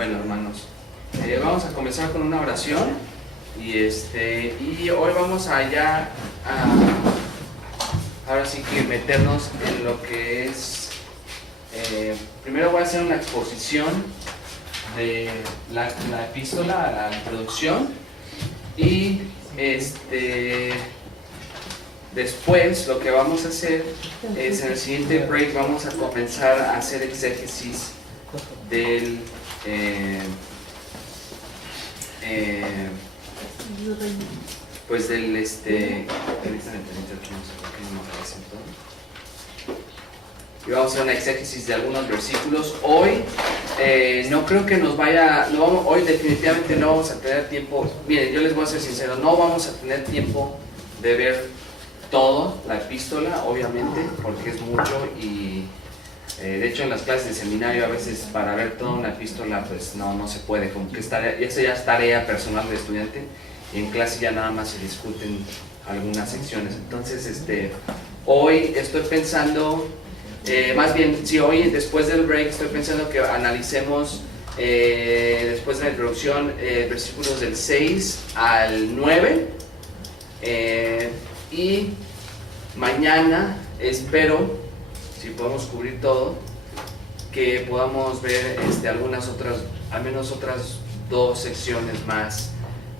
Bueno, hermanos, vamos a comenzar con una oración y hoy vamos ahora sí que meternos en lo que es, primero voy a hacer una exposición de la epístola, la introducción, y después lo que vamos a hacer es, en el siguiente break vamos a comenzar a hacer exégesis del pues del y vamos a hacer una exégesis de algunos versículos. Hoy no creo que hoy definitivamente no vamos a tener tiempo. Miren, yo les voy a ser sincero, no vamos a tener tiempo de ver todo la epístola, obviamente, porque es mucho y de hecho en las clases de seminario a veces para ver toda una epístola pues no se puede, como que esa ya es tarea personal del estudiante y en clase ya nada más se discuten algunas secciones. Entonces hoy estoy pensando, más bien, sí, hoy después del break estoy pensando que analicemos después de la introducción versículos del 6 al 9 y mañana espero, si podemos cubrir todo, que podamos ver algunas otras, al menos otras dos secciones más,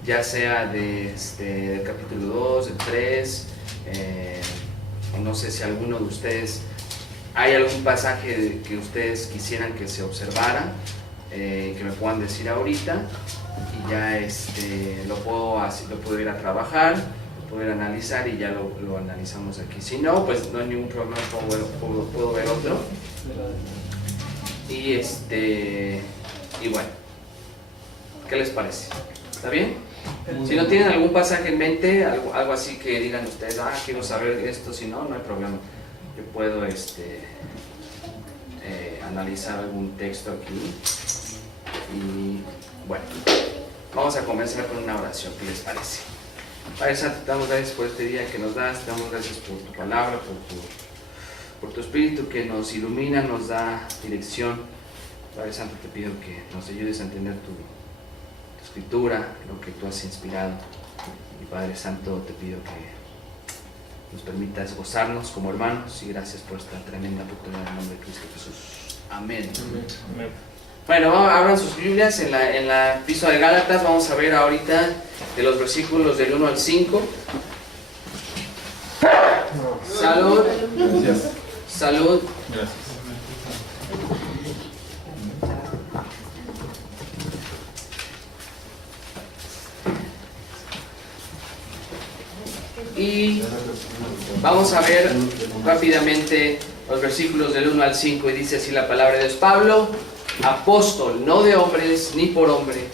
ya sea del capítulo 2, del 3, o no sé si alguno de ustedes, hay algún pasaje que ustedes quisieran que se observara, que me puedan decir ahorita, y ya lo puedo ir a trabajar, poder analizar y ya lo analizamos aquí. Si no, pues no hay ningún problema, puedo ver otro. Y bueno, ¿qué les parece? ¿Está bien? Si no tienen algún pasaje en mente, algo así que digan ustedes, quiero saber esto, si no, no hay problema. Yo puedo analizar algún texto aquí. Y bueno, vamos a comenzar con una oración. ¿Qué les parece? Padre Santo, te damos gracias por este día que nos das, te damos gracias por tu palabra, por tu Espíritu que nos ilumina, nos da dirección. Padre Santo, te pido que nos ayudes a entender tu Escritura, lo que tú has inspirado. Y Padre Santo, te pido que nos permitas gozarnos como hermanos y gracias por esta tremenda oportunidad en el nombre de Cristo Jesús. Amén. Amén. Bueno, abran sus Biblias en la epístola de Gálatas. Vamos a ver ahorita de los versículos del 1 al 5. Salud. Gracias. Salud. Gracias. Y vamos a ver rápidamente los versículos del 1 al 5 y dice así la palabra de Dios. Pablo, apóstol, no de hombres ni por hombre,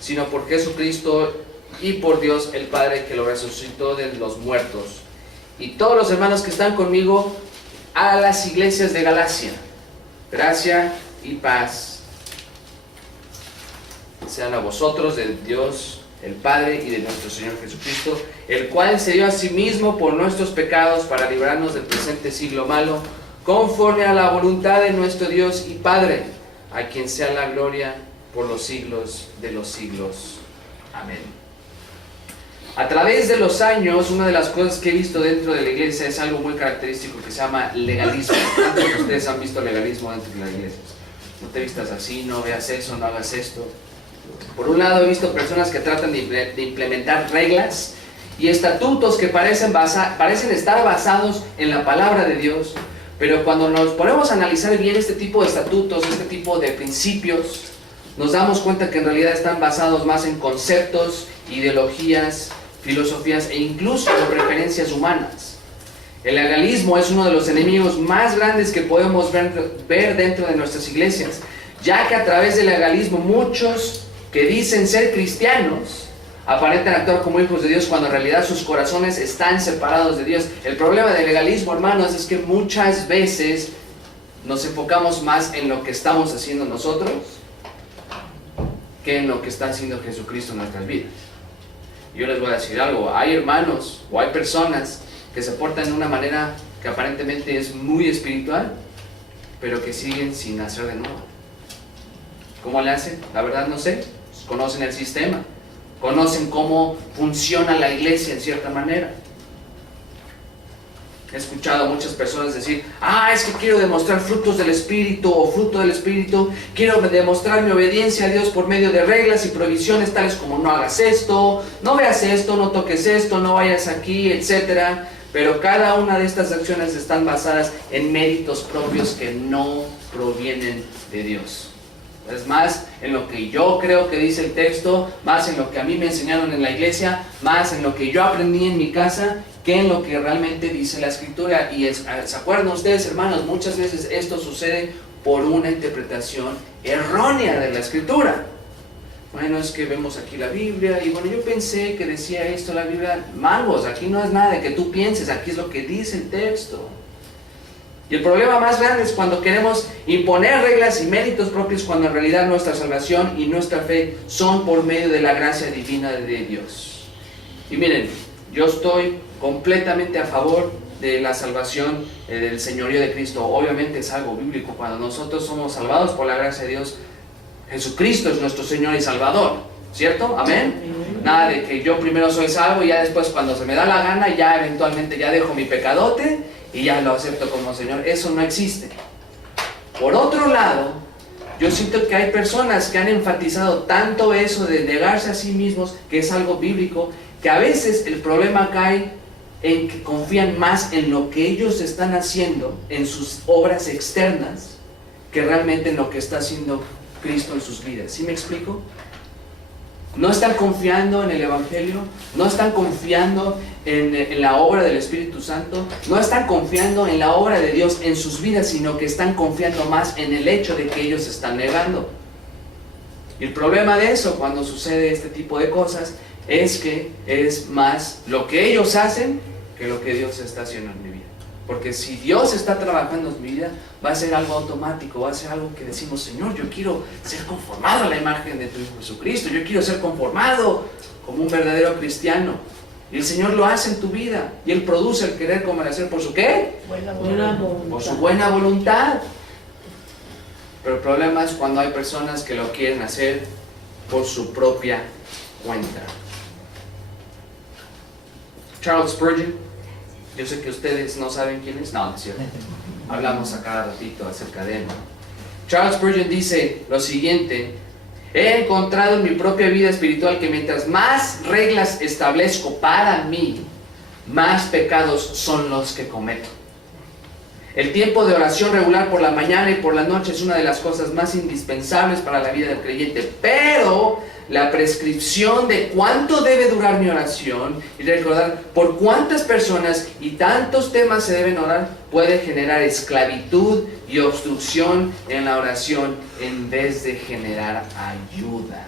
sino por Jesucristo y por Dios el Padre que lo resucitó de los muertos, y todos los hermanos que están conmigo, a las iglesias de Galacia, gracia y paz sean a vosotros de Dios el Padre y de nuestro Señor Jesucristo, el cual se dio a sí mismo por nuestros pecados para librarnos del presente siglo malo, conforme a la voluntad de nuestro Dios y Padre, a quien sea la gloria por los siglos de los siglos. Amén. A través de los años, una de las cosas que he visto dentro de la iglesia es algo muy característico que se llama legalismo. ¿Cuántos de ustedes han visto legalismo dentro de la iglesia? No te vistas así, no veas eso, no hagas esto. Por un lado he visto personas que tratan de implementar reglas y estatutos que parecen estar basados en la palabra de Dios, pero cuando nos ponemos a analizar bien este tipo de estatutos, este tipo de principios, nos damos cuenta que en realidad están basados más en conceptos, ideologías, filosofías e incluso en preferencias humanas. El legalismo es uno de los enemigos más grandes que podemos ver dentro de nuestras iglesias, ya que a través del legalismo muchos que dicen ser cristianos aparentan actuar como hijos de Dios cuando en realidad sus corazones están separados de Dios. El problema del legalismo, hermanos, es que muchas veces nos enfocamos más en lo que estamos haciendo nosotros que en lo que está haciendo Jesucristo en nuestras vidas. Yo les voy a decir algo, hay hermanos o hay personas que se portan de una manera que aparentemente es muy espiritual, pero que siguen sin nacer de nuevo. ¿Cómo le hacen? La verdad no sé. Conocen el sistema, conocen cómo funciona la iglesia en cierta manera. He escuchado a muchas personas decir: es que quiero demostrar frutos del Espíritu o fruto del Espíritu, quiero demostrar mi obediencia a Dios por medio de reglas y prohibiciones tales como no hagas esto, no veas esto, no toques esto, no vayas aquí, etc. Pero cada una de estas acciones están basadas en méritos propios que no provienen de Dios. Es más en lo que yo creo que dice el texto, más en lo que a mí me enseñaron en la iglesia, más en lo que yo aprendí en mi casa, que en lo que realmente dice la Escritura. Y ¿se acuerdan ustedes, hermanos? Muchas veces esto sucede por una interpretación errónea de la Escritura. Bueno, es que vemos aquí la Biblia y bueno, yo pensé que decía esto la Biblia. Mangos, aquí no es nada de que tú pienses, aquí es lo que dice el texto. Y el problema más grande es cuando queremos imponer reglas y méritos propios, cuando en realidad nuestra salvación y nuestra fe son por medio de la gracia divina de Dios. Y miren, yo estoy completamente a favor de la salvación del señorío de Cristo. Obviamente es algo bíblico. Cuando nosotros somos salvados por la gracia de Dios, Jesucristo es nuestro Señor y Salvador, ¿cierto? Amén. Nada de que yo primero soy salvo y ya después, cuando se me da la gana, ya eventualmente ya dejo mi pecadote y ya lo acepto como Señor. Eso no existe. Por otro lado, yo siento que hay personas que han enfatizado tanto eso de negarse a sí mismos, que es algo bíblico, que a veces el problema cae en que confían más en lo que ellos están haciendo, en sus obras externas, que realmente en lo que está haciendo Cristo en sus vidas. ¿Sí me explico? No están confiando en el Evangelio, no están confiando en la obra del Espíritu Santo, no están confiando en la obra de Dios en sus vidas, sino que están confiando más en el hecho de que ellos se están negando. Y el problema de eso, cuando sucede este tipo de cosas, es que es más lo que ellos hacen que lo que Dios está haciendo en mi vida. Porque si Dios está trabajando en mi vida, va a ser algo automático, va a ser algo que decimos: Señor, yo quiero ser conformado a la imagen de tu Hijo Jesucristo, yo quiero ser conformado como un verdadero cristiano. Y el Señor lo hace en tu vida, y Él produce el querer como el hacer. ¿Por su qué? Buena voluntad. Por su buena voluntad. Pero el problema es cuando hay personas que lo quieren hacer por su propia cuenta. Charles Spurgeon, yo sé que ustedes no saben quién es, no es cierto. Hablamos a cada ratito acerca de él. Charles Spurgeon dice lo siguiente: he encontrado en mi propia vida espiritual que mientras más reglas establezco para mí, más pecados son los que cometo. El tiempo de oración regular por la mañana y por la noche es una de las cosas más indispensables para la vida del creyente, pero la prescripción de cuánto debe durar mi oración y recordar por cuántas personas y tantos temas se deben orar puede generar esclavitud y obstrucción en la oración en vez de generar ayuda.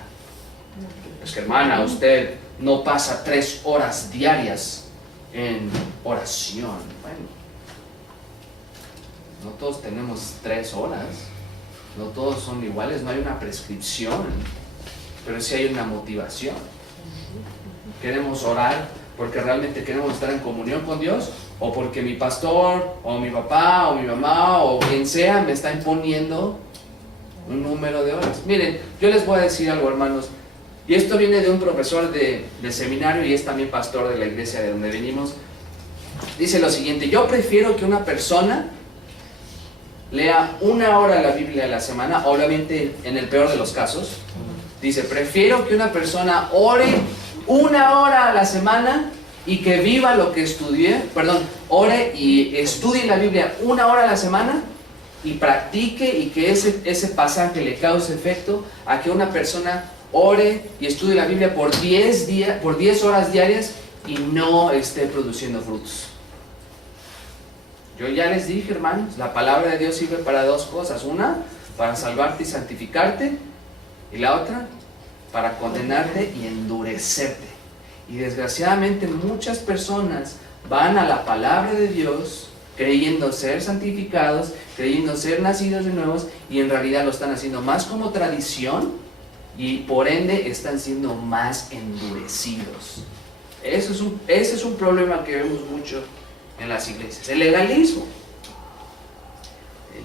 Es que, hermana, usted no pasa 3 horas diarias en oración. Bueno, no todos tenemos 3 horas, no todos son iguales, no hay una prescripción. Pero sí hay una motivación. Queremos orar porque realmente queremos estar en comunión con Dios, o porque mi pastor, o mi papá, o mi mamá, o quien sea me está imponiendo un número de horas. Miren, yo les voy a decir algo, hermanos, y esto viene de un profesor de seminario y es también pastor de la iglesia de donde venimos. Dice lo siguiente: yo prefiero que una persona lea 1 hora la Biblia a la semana, obviamente en el peor de los casos. Dice, prefiero que una persona ore 1 hora a la semana y que viva lo que ore y estudie la Biblia 1 hora a la semana y practique, y que ese pasaje le cause efecto, a que una persona ore y estudie la Biblia por 10 horas diarias y no esté produciendo frutos. Yo ya les dije, hermanos, la palabra de Dios sirve para 2 cosas: una, para salvarte y santificarte, y la otra, para condenarte y endurecerte. Y desgraciadamente muchas personas van a la palabra de Dios creyendo ser santificados, creyendo ser nacidos de nuevos, y en realidad lo están haciendo más como tradición, y por ende están siendo más endurecidos. Ese es un problema que vemos mucho en las iglesias: el legalismo.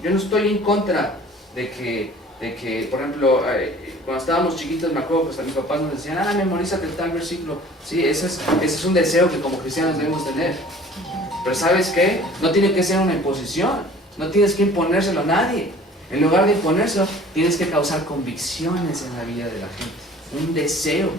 Yo no estoy en contra de de que, por ejemplo, cuando estábamos chiquitos, me acuerdo que hasta mis papás nos decían, memorízate tal versículo. Sí, ese es un deseo que como cristianos debemos tener. Pero ¿sabes qué? No tiene que ser una imposición, no tienes que imponérselo a nadie. En lugar de imponérselo, tienes que causar convicciones en la vida de la gente, un deseo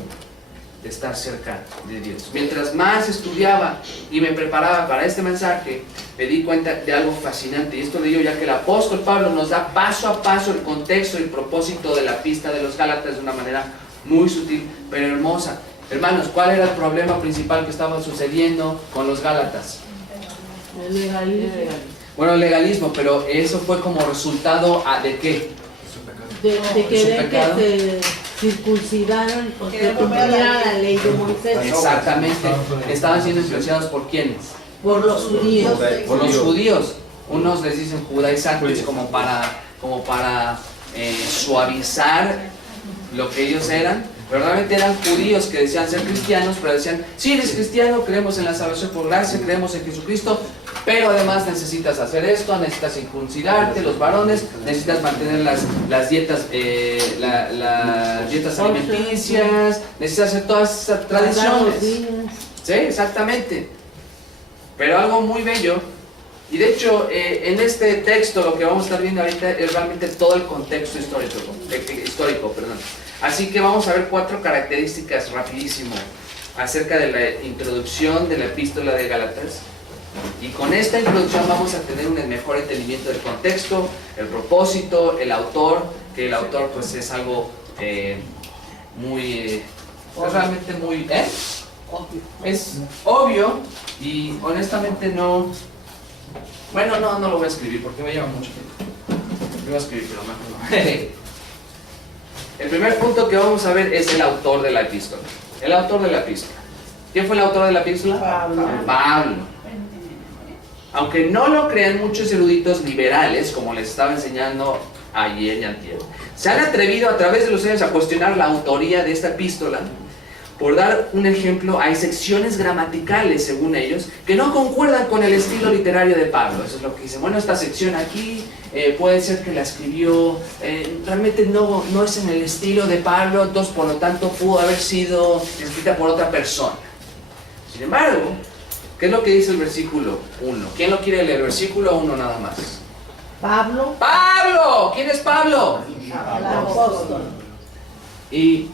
de estar cerca de Dios. Mientras más estudiaba y me preparaba para este mensaje, me di cuenta de algo fascinante, y esto lo digo ya que el apóstol Pablo nos da paso a paso el contexto y el propósito de la epístola de los Gálatas de una manera muy sutil, pero hermosa. Hermanos, ¿cuál era el problema principal que estaba sucediendo con los Gálatas? El legalismo. Bueno, el legalismo, pero eso fue como resultado ¿de qué? De querer que se circuncidaran o que cumplieran la ley de Moisés. Exactamente. Estaban siendo influenciados ¿por quiénes? Por los judíos. Por los judíos. Unos les dicen judaizantes como para suavizar lo que ellos eran, pero realmente eran judíos que decían ser cristianos, pero decían, sí, eres cristiano, creemos en la salvación por gracia, creemos en Jesucristo, pero además necesitas hacer esto, necesitas circuncidarte, los varones, necesitas mantener las dietas, las dietas alimenticias, necesitas hacer todas esas tradiciones. Sí, exactamente. Pero algo muy bello, y de hecho en este texto lo que vamos a estar viendo ahorita es realmente todo el contexto histórico, perdón. Así que vamos a ver 4 características rapidísimo acerca de la introducción de la epístola de Gálatas. Y con esta introducción vamos a tener un mejor entendimiento del contexto, el propósito, el autor, que el autor pues es algo muy, es realmente muy, es obvio, y honestamente no, bueno, no lo voy a escribir porque me lleva mucho tiempo. Lo voy a escribir, pero mejor no. El primer punto que vamos a ver es el autor de la epístola. El autor de la epístola. ¿Quién fue el autor de la epístola? Pablo. Aunque no lo crean muchos eruditos liberales, como les estaba enseñando ayer y antier, se han atrevido a través de los años a cuestionar la autoría de esta epístola. Por dar un ejemplo, hay secciones gramaticales, según ellos, que no concuerdan con el estilo literario de Pablo. Eso es lo que dicen. Bueno, esta sección aquí puede ser que la escribió, realmente no es en el estilo de Pablo, entonces por lo tanto pudo haber sido escrita por otra persona. Sin embargo, ¿qué es lo que dice el versículo 1? ¿Quién lo quiere leer? El versículo 1 nada más. Pablo. ¡Pablo! ¿Quién es Pablo? El apóstol. Y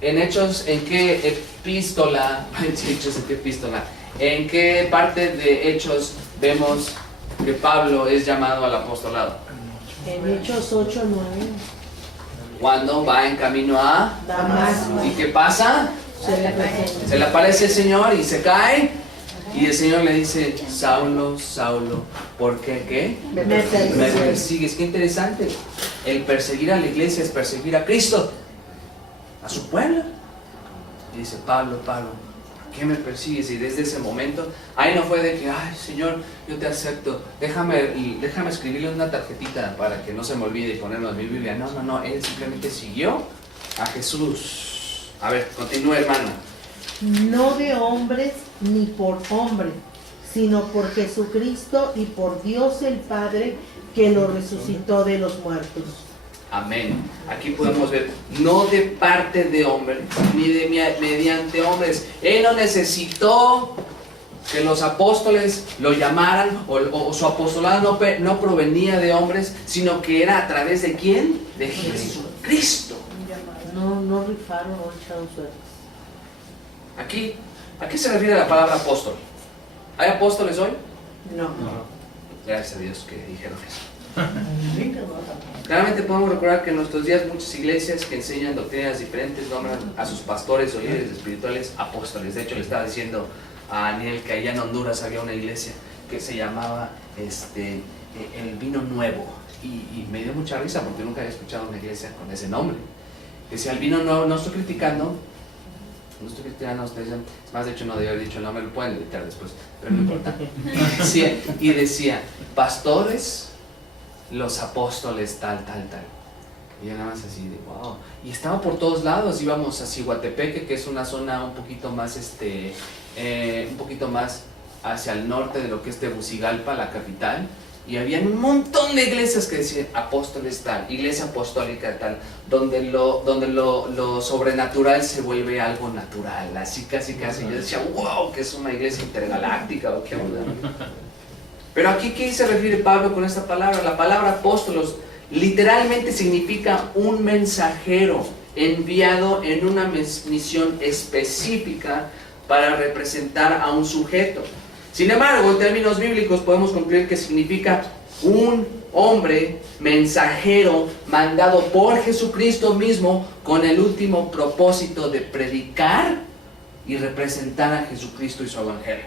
en Hechos, ¿en qué epístola? Hechos, ¿en qué epístola? ¿En qué parte de Hechos vemos que Pablo es llamado al apostolado? En Hechos 8:9. Cuando va en camino a Damasco. ¿Y qué pasa? Se le aparece el Señor y se cae. Y el Señor le dice, Saulo, Saulo, ¿por qué Me me persigues. persigues? Qué interesante. El perseguir a la iglesia es perseguir a Cristo, a su pueblo. Y dice, Pablo, ¿por qué me persigues? Y desde ese momento, ahí no fue de que, ay Señor, yo te acepto, déjame escribirle una tarjetita para que no se me olvide y ponerlo en mi Biblia. No, él simplemente siguió a Jesús. A ver, continúa, hermano. No de hombres ni por hombre, sino por Jesucristo y por Dios el Padre que lo resucitó de los muertos. Amén. Aquí podemos ver, no de parte de hombres, ni mediante hombres. Él no necesitó que los apóstoles lo llamaran, o su apostolado no provenía de hombres, sino que era a través de ¿quién? De Jesucristo. No rifaron o echaron suerte. Aquí, ¿a qué se refiere la palabra apóstol? ¿Hay apóstoles hoy? No. Gracias a Dios que dijeron eso. Claramente podemos recordar que en nuestros días muchas iglesias que enseñan doctrinas diferentes nombran a sus pastores o líderes espirituales apóstoles. De hecho, le estaba diciendo a Aniel que allá en Honduras había una iglesia que se llamaba el Vino Nuevo, y me dio mucha risa porque nunca había escuchado una iglesia con ese nombre. Decía el Vino Nuevo. No estoy criticando ustedes, es más, de hecho no debía haber dicho el nombre, lo pueden editar después, pero no importa. Y decía, pastores, los apóstoles, tal. Y yo nada más así de wow. Y estaba por todos lados. Íbamos a Cihuatepeque, que es una zona un poquito más hacia el norte de lo que es Tegucigalpa, la capital. Y había un montón de iglesias que decían apóstoles tal, iglesia apostólica tal, donde lo sobrenatural se vuelve algo natural, así casi. Yo decía, wow, que es una iglesia intergaláctica o qué onda. Pero aquí, ¿qué se refiere Pablo con esta palabra? La palabra apóstolos literalmente significa un mensajero enviado en una misión específica para representar a un sujeto. Sin embargo, en términos bíblicos podemos concluir que significa un hombre mensajero mandado por Jesucristo mismo con el último propósito de predicar y representar a Jesucristo y su evangelio.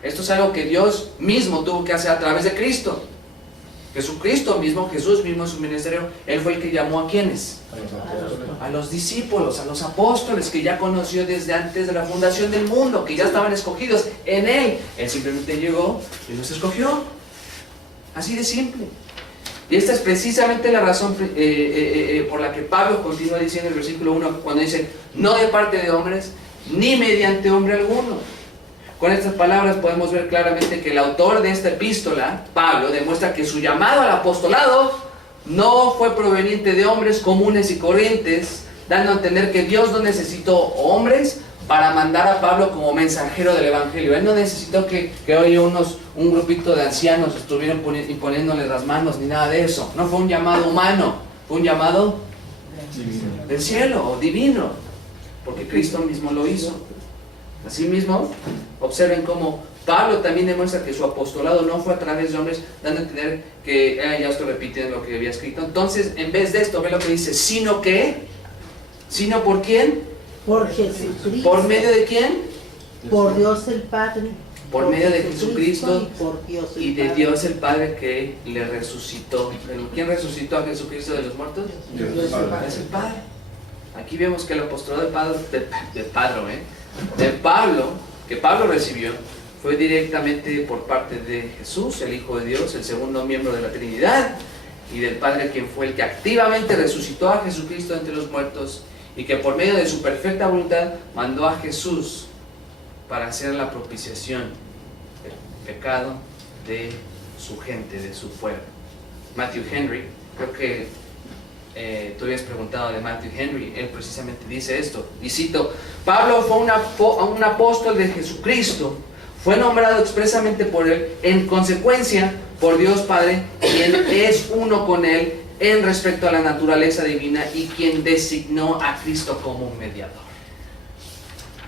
Esto es algo que Dios mismo tuvo que hacer a través de Cristo. Jesucristo mismo, Jesús mismo en su ministerio, Él fue el que llamó a ¿quiénes? A los discípulos, a los apóstoles que ya conoció desde antes de la fundación del mundo, que ya estaban escogidos en Él. Él simplemente llegó y los escogió. Así de simple. Y esta es precisamente la razón por la que Pablo continúa diciendo en el versículo 1, cuando dice, no de parte de hombres, ni mediante hombre alguno. Con estas palabras podemos ver claramente que el autor de esta epístola, Pablo, demuestra que su llamado al apostolado no fue proveniente de hombres comunes y corrientes, dando a entender que Dios no necesitó hombres para mandar a Pablo como mensajero del evangelio. Él no necesitó que hoy un grupito de ancianos estuvieran imponiéndole las manos ni nada de eso. No fue un llamado humano, fue un llamado del cielo o divino, porque Cristo mismo lo hizo. Asimismo, observen cómo Pablo también demuestra que su apostolado no fue a través de hombres, dando a entender que, ya estoy repitiendo lo que había escrito. Entonces, en vez de esto, ve lo que dice, ¿sino qué? ¿Sino por quién? Por Jesucristo. ¿Por medio de quién? Por Dios el Padre. Por medio de Jesucristo y por Dios el y de Padre. Dios el Padre que le resucitó. ¿Quién resucitó a Jesucristo de los muertos? Dios el Padre. Es el Padre. Aquí vemos que el apostolado de Pablo, que Pablo recibió, fue directamente por parte de Jesús, el Hijo de Dios, el segundo miembro de la Trinidad, y del Padre, quien fue el que activamente resucitó a Jesucristo entre los muertos, y que por medio de su perfecta voluntad mandó a Jesús para hacer la propiciación del pecado de su gente, de su pueblo. Matthew Henry, creo que tú habías preguntado de Matthew Henry, él precisamente dice esto, y cito, Pablo fue un apóstol de Jesucristo, fue nombrado expresamente por él, en consecuencia por Dios Padre, quien es uno con él en respecto a la naturaleza divina y quien designó a Cristo como un mediador.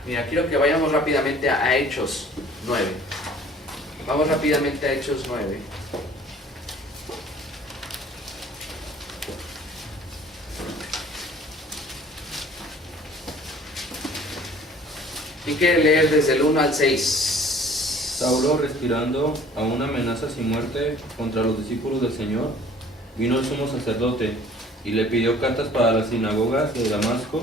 Mira, quiero que vayamos rápidamente a Hechos 9. Vamos rápidamente a Hechos 9. ¿Quién quiere leer desde el 1 al 6? Saulo, respirando aún amenazas y muerte contra los discípulos del Señor, vino el sumo sacerdote y le pidió cartas para las sinagogas de Damasco,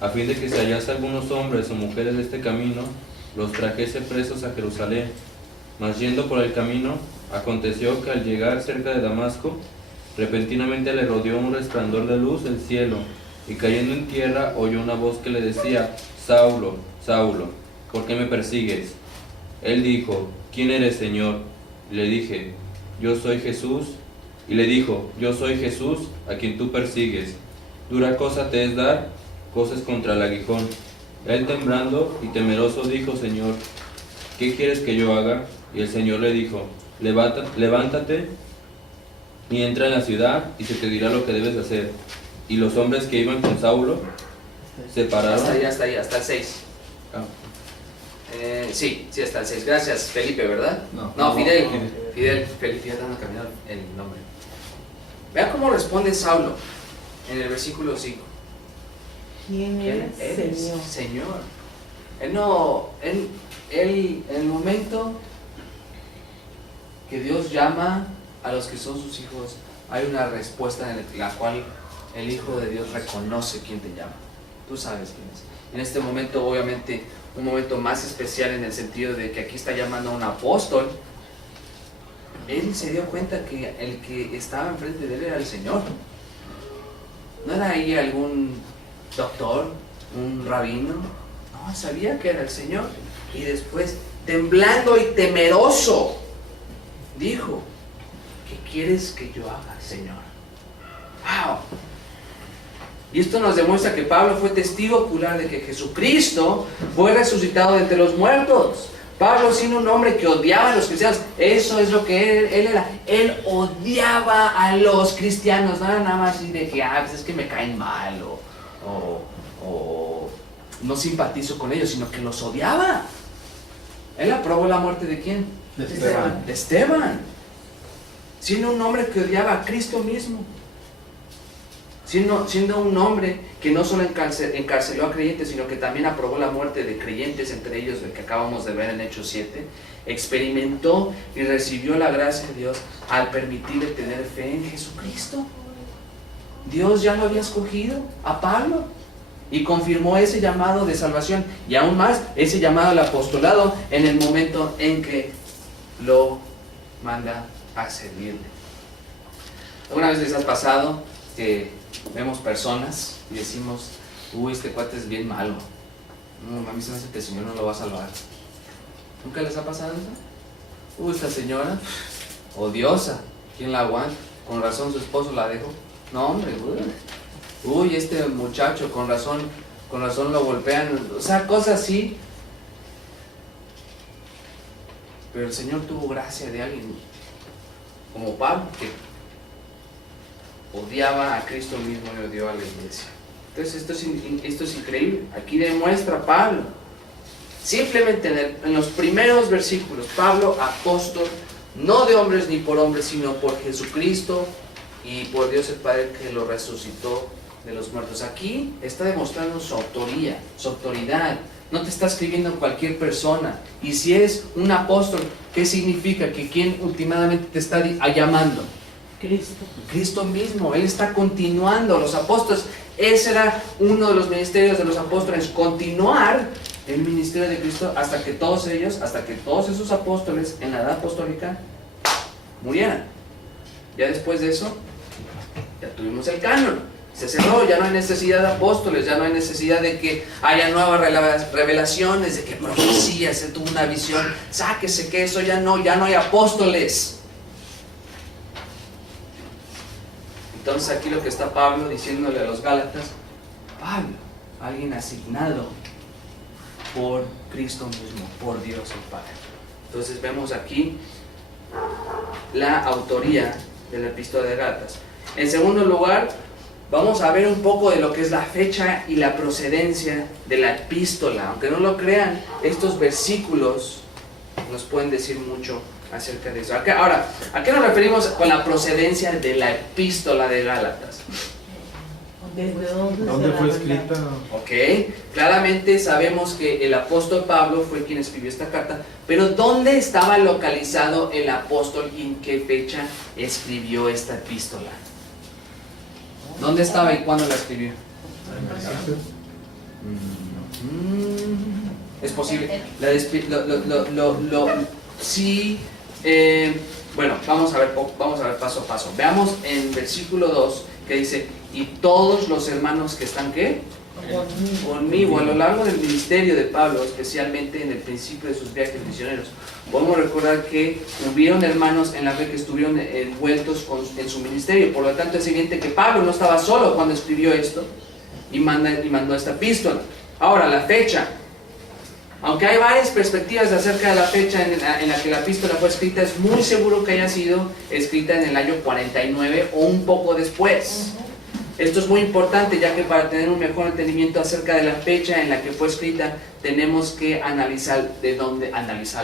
a fin de que si hallase algunos hombres o mujeres de este camino, los trajese presos a Jerusalén. Mas yendo por el camino, aconteció que al llegar cerca de Damasco, repentinamente le rodeó un resplandor de luz del cielo, y cayendo en tierra oyó una voz que le decía, Saulo, Saulo, ¿por qué me persigues? Él dijo, ¿quién eres, Señor? Y le dije, yo soy Jesús. Y le dijo, yo soy Jesús, a quien tú persigues. Dura cosa te es dar cosas contra el aguijón. Él temblando y temeroso dijo, Señor, ¿qué quieres que yo haga? Y el Señor le dijo, levántate y entra en la ciudad y se te dirá lo que debes hacer. Y los hombres que iban con Saulo se pararon. Hasta ahí, hasta el 6. Sí, hasta el 6. Gracias, Felipe, ¿verdad? No, Fidel. Felipe, ya están cambiando el nombre. Vean cómo responde Saulo en el versículo 5. ¿Quién eres, Señor? Señor. En el momento que Dios llama a los que son sus hijos, hay una respuesta en la cual el Hijo de Dios reconoce quién te llama. Tú sabes quién es. En este momento, obviamente, un momento más especial en el sentido de que aquí está llamando a un apóstol. Él se dio cuenta que el que estaba enfrente de él era el Señor. No era ahí algún doctor, un rabino. No, sabía que era el Señor. Y después, temblando y temeroso, dijo, ¿qué quieres que yo haga, Señor? ¡Wow! Y esto nos demuestra que Pablo fue testigo ocular de que Jesucristo fue resucitado de entre los muertos. Pablo, siendo un hombre que odiaba a los cristianos, eso es lo que él era. Él odiaba a los cristianos, no era nada más así de que, pues es que me caen mal o no simpatizo con ellos, sino que los odiaba. Él aprobó la muerte ¿de quién? De Esteban. Siendo un hombre que odiaba a Cristo mismo. Siendo un hombre que no solo encarceló a creyentes, sino que también aprobó la muerte de creyentes, entre ellos el que acabamos de ver en Hechos 7, experimentó y recibió la gracia de Dios al permitirle tener fe en Jesucristo. Dios ya lo había escogido a Pablo y confirmó ese llamado de salvación y aún más ese llamado al apostolado en el momento en que lo manda a servirle. ¿Alguna vez les has pasado que vemos personas y decimos, este cuate es bien malo, no, a mí se me hace que el Señor no lo va a salvar? ¿Nunca les ha pasado eso? Esta señora, odiosa, ¿quién la aguanta? Con razón su esposo la dejó. No, hombre, este muchacho, con razón lo golpean, o sea, cosas así. Pero el Señor tuvo gracia de alguien como Pablo, que odiaba a Cristo mismo y odió a la iglesia. Entonces esto es increíble. Aquí demuestra Pablo, simplemente en los primeros versículos, Pablo, apóstol, no de hombres ni por hombres, sino por Jesucristo y por Dios el Padre que lo resucitó de los muertos. Aquí está demostrando su autoría, su autoridad. No te está escribiendo cualquier persona. Y si eres un apóstol, ¿qué significa? Que ¿quién últimamente te está llamando? Cristo mismo. Él está continuando. Los apóstoles, ese era uno de los ministerios de los apóstoles, continuar el ministerio de Cristo hasta que todos esos apóstoles en la edad apostólica murieran. Ya después de eso, ya tuvimos el canon. Se cerró, ya no hay necesidad de apóstoles, ya no hay necesidad de que haya nuevas revelaciones, de que profecías, se tuvo una visión, sáquese que eso ya no hay apóstoles. Entonces aquí lo que está Pablo diciéndole a los Gálatas, Pablo, alguien asignado por Cristo mismo, por Dios el Padre. Entonces vemos aquí la autoría de la epístola de Gálatas. En segundo lugar, vamos a ver un poco de lo que es la fecha y la procedencia de la epístola. Aunque no lo crean, estos versículos nos pueden decir mucho acerca de eso. Ahora, ¿a qué nos referimos con la procedencia de la epístola de Gálatas? ¿Dónde fue escrita? Ok, claramente sabemos que el apóstol Pablo fue quien escribió esta carta, pero ¿dónde estaba localizado el apóstol y en qué fecha escribió esta epístola? ¿Dónde estaba y cuándo la escribió? Es posible. Sí. Bueno, vamos a ver paso a paso. Veamos en versículo 2 que dice: y todos los hermanos que están ¿qué? Conmigo a lo largo del ministerio de Pablo, especialmente en el principio de sus viajes misioneros. Podemos recordar que hubieron hermanos en la fe que estuvieron envueltos en su ministerio. Por lo tanto, es evidente que Pablo no estaba solo cuando escribió esto y mandó esta epístola. Ahora, la fecha. Aunque hay varias perspectivas acerca de la fecha en la que la epístola fue escrita, es muy seguro que haya sido escrita en el año 49 o un poco después. Esto es muy importante, ya que para tener un mejor entendimiento acerca de la fecha en la que fue escrita, tenemos que analizar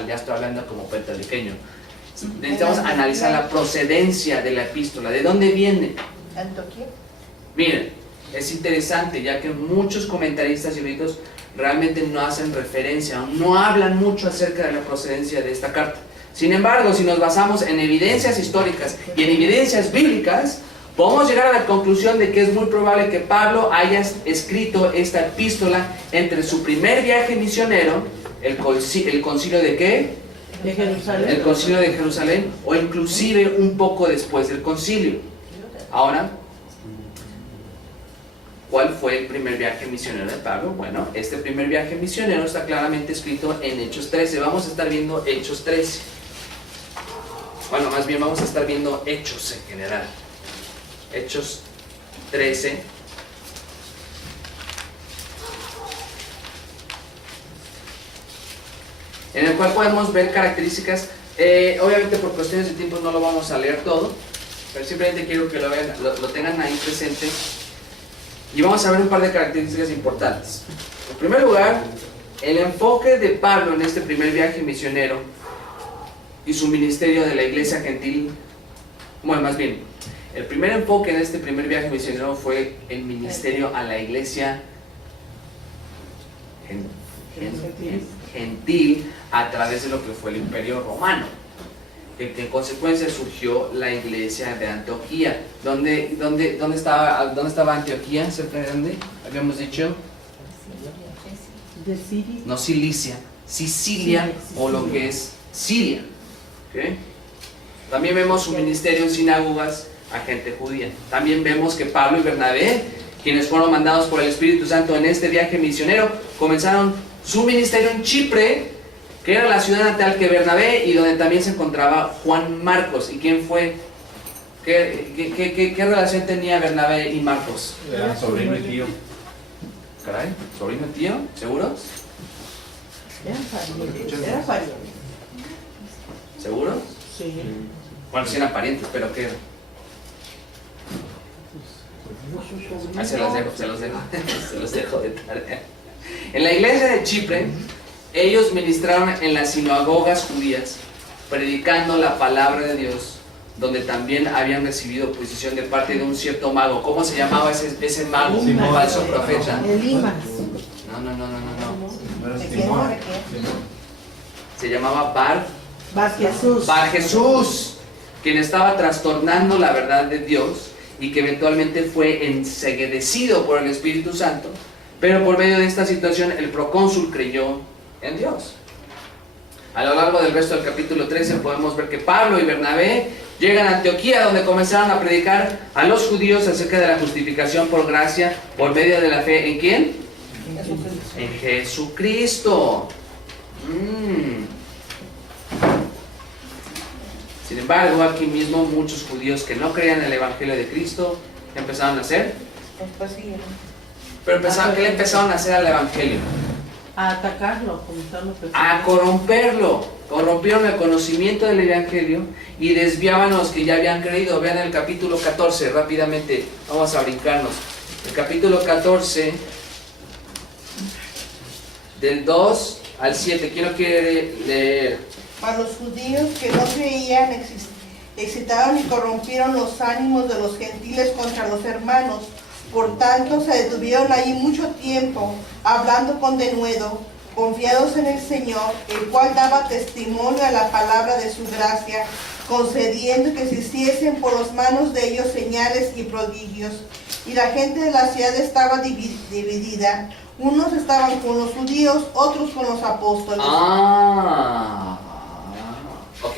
ya estoy hablando como puertorriqueño. Necesitamos analizar la procedencia de la epístola, de dónde viene. Miren, es interesante, ya que muchos comentaristas y eruditos realmente no hacen referencia, no hablan mucho acerca de la procedencia de esta carta. Sin embargo, si nos basamos en evidencias históricas y en evidencias bíblicas, podemos llegar a la conclusión de que es muy probable que Pablo haya escrito esta epístola entre su primer viaje misionero, el concilio de ¿qué? De Jerusalén. El concilio de Jerusalén, o inclusive un poco después del concilio. Ahora, ¿cuál fue el primer viaje misionero de Pablo? Bueno, este primer viaje misionero está claramente escrito en Hechos 13. Vamos a estar viendo Hechos 13. bueno, más bien vamos a estar viendo Hechos en general. Hechos 13. En el cual podemos ver características, obviamente por cuestiones de tiempo no lo vamos a leer todo, pero simplemente quiero que lo vean, lo tengan ahí presente. Y vamos a ver un par de características importantes. En primer lugar, el enfoque de Pablo en este primer viaje misionero y su ministerio de la iglesia gentil, bueno, más bien, el primer enfoque en este primer viaje misionero fue el ministerio a la iglesia gentil a través de lo que fue el Imperio Romano, que en consecuencia surgió la iglesia de Antioquía. ¿Dónde estaba Antioquía? ¿Cerca de dónde? Habíamos dicho. De Siria. No Cilicia, Sicilia, o lo que es Siria. ¿Okay? También vemos su ministerio en sinagogas a gente judía. También vemos que Pablo y Bernabé, quienes fueron mandados por el Espíritu Santo en este viaje misionero, comenzaron su ministerio en Chipre, que era la ciudad natal que Bernabé y donde también se encontraba Juan Marcos. ¿Y quién fue? ¿Qué relación tenía Bernabé y Marcos? Era sobrino y tío. Caray, ¿sobrino y tío? ¿Seguros? Era pariente. ¿Seguros? Sí. Bueno, sí eran parientes, pero ¿qué? Ahí se los dejo, se los dejo de tarea. En la iglesia de Chipre, ellos ministraron en las sinagogas judías, predicando la palabra de Dios, donde también habían recibido oposición de parte de un cierto mago. ¿Cómo se llamaba ese mago? Un falso profeta. Elimas. No. Se llamaba Bar Jesús, quien estaba trastornando la verdad de Dios y que eventualmente fue enceguecido por el Espíritu Santo. Pero por medio de esta situación el procónsul creyó en Dios. A lo largo del resto del capítulo 13 podemos ver que Pablo y Bernabé llegan a Antioquía, donde comenzaron a predicar a los judíos acerca de la justificación por gracia por medio de la fe. ¿En quién? En Jesucristo. Sin embargo, aquí mismo muchos judíos que no creían en el Evangelio de Cristo, ¿qué empezaron a hacer? Pero ¿qué le empezaron a hacer al Evangelio? A atacarlo, a corromperlo. Corrompieron el conocimiento del Evangelio y desviaban a los que ya habían creído. Vean el capítulo 14, rápidamente, vamos a brincarnos. El capítulo 14, del 2 al 7, ¿quién lo quiere leer? Para los judíos que no creían, excitaron y corrompieron los ánimos de los gentiles contra los hermanos. Por tanto, se detuvieron allí mucho tiempo, hablando con denuedo, confiados en el Señor, el cual daba testimonio a la palabra de su gracia, concediendo que se hiciesen por las manos de ellos señales y prodigios. Y la gente de la ciudad estaba dividida. Unos estaban con los judíos, otros con los apóstoles. Ok.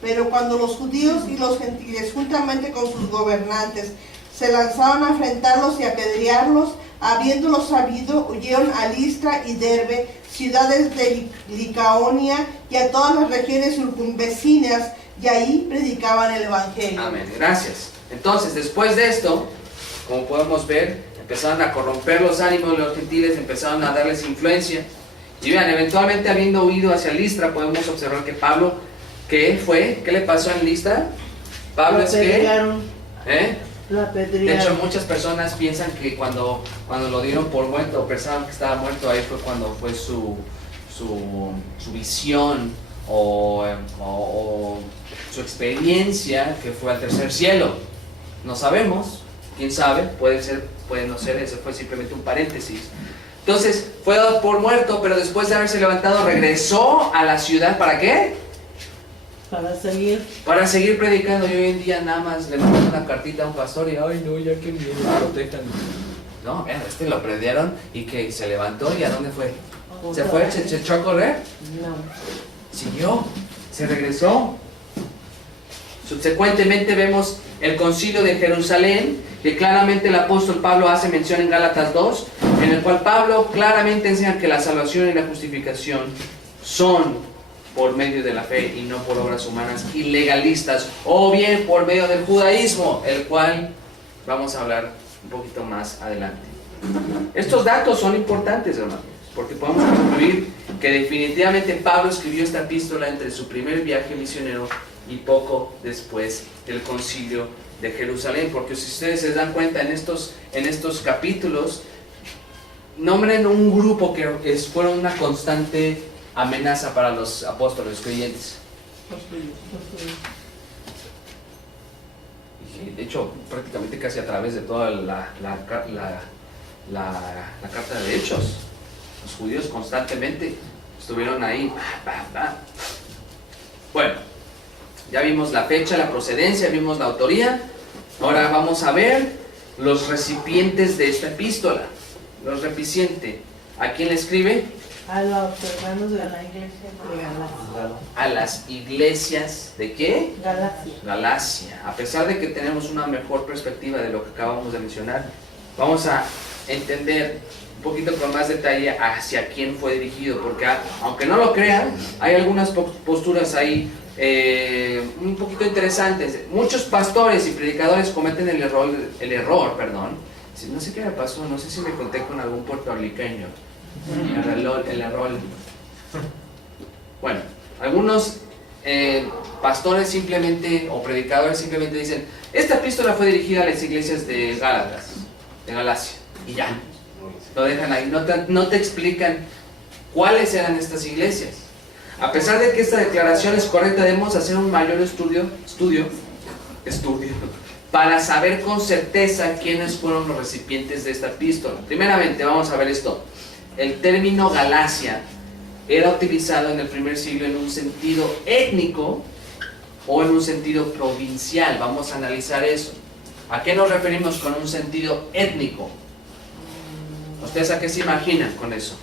Pero cuando los judíos y los gentiles, juntamente con sus gobernantes, se lanzaban a enfrentarlos y a apedrearlos, habiéndolo sabido, huyeron a Listra y Derbe, ciudades de Licaonia y a todas las regiones circunvecinas, y ahí predicaban el Evangelio. Amén, gracias. Entonces, después de esto, como podemos ver, empezaron a corromper los ánimos de los gentiles, empezaron a darles influencia. Y vean, eventualmente habiendo huido hacia Listra, podemos observar que Pablo, ¿qué fue? ¿Qué le pasó en Listra? Pablo es que... De hecho, muchas personas piensan que cuando lo dieron por muerto, o pensaban que estaba muerto, ahí fue cuando fue su visión o su experiencia, que fue al tercer cielo. No sabemos, quién sabe, puede no ser, ese fue simplemente un paréntesis. Entonces, fue dado por muerto, pero después de haberse levantado, regresó a la ciudad, ¿para qué? Para seguir predicando. Y hoy en día nada más le mandan una cartita a un pastor y ay no, ya que miedo, protejan. No, lo prendieron y que se levantó. ¿Y a dónde fue? ¿Se fue? ¿Se echó a correr? No. Siguió, se regresó. Subsecuentemente vemos el concilio de Jerusalén, que claramente el apóstol Pablo hace mención en Gálatas 2, en el cual Pablo claramente enseña que la salvación y la justificación son por medio de la fe y no por obras humanas y legalistas, o bien por medio del judaísmo, el cual vamos a hablar un poquito más adelante. Estos datos son importantes, hermanos, porque podemos concluir que definitivamente Pablo escribió esta epístola entre su primer viaje misionero y poco después del concilio de Jerusalén, porque si ustedes se dan cuenta en estos capítulos nombran un grupo que fueron una constante amenaza para los apóstoles creyentes. Y de hecho, prácticamente casi a través de toda la carta de Hechos, los judíos constantemente estuvieron ahí. Bueno, ya vimos la fecha, la procedencia, vimos la autoría. Ahora vamos a ver los recipientes de esta epístola. Los recipientes, ¿a quién le escribe? A los hermanos de la iglesia de Galacia. A las iglesias ¿de qué? Galacia. Galacia. A pesar de que tenemos una mejor perspectiva de lo que acabamos de mencionar, vamos a entender un poquito con más detalle hacia quién fue dirigido, porque aunque no lo crean, hay algunas posturas ahí un poquito interesantes. Muchos pastores y predicadores cometen el error, no sé qué me pasó, no sé si me conté con algún puertorriqueño, el error. Bueno, algunos pastores simplemente, o predicadores simplemente dicen, esta epístola fue dirigida a las iglesias de Gálatas, de Galacia, y ya, lo dejan ahí, no te explican cuáles eran estas iglesias. A pesar de que esta declaración es correcta, debemos hacer un mayor estudio para saber con certeza quiénes fueron los recipientes de esta epístola. Primeramente, vamos a ver esto. El término Galacia era utilizado en el primer siglo en un sentido étnico o en un sentido provincial. Vamos a analizar eso. ¿A qué nos referimos con un sentido étnico? ¿Ustedes a qué se imaginan con eso?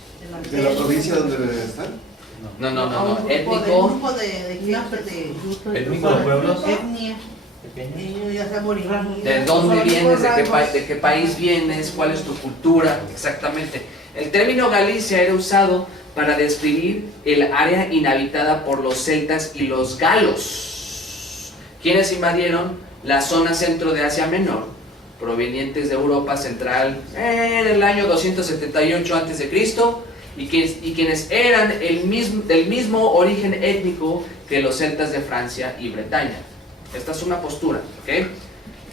¿De la provincia donde están? No. Étnico. Un grupo de gente ¿Étnico de pueblos? Etnia. ya sea aborigen. ¿De dónde vienes? ¿De qué país vienes? ¿Cuál es tu cultura? Exactamente. El término Galicia era usado para describir el área inhabitada por los celtas y los galos, quienes invadieron la zona centro de Asia Menor, provenientes de Europa Central en el año 278 a.C., y quienes eran del mismo origen étnico que los celtas de Francia y Bretaña. Esta es una postura, ¿ok?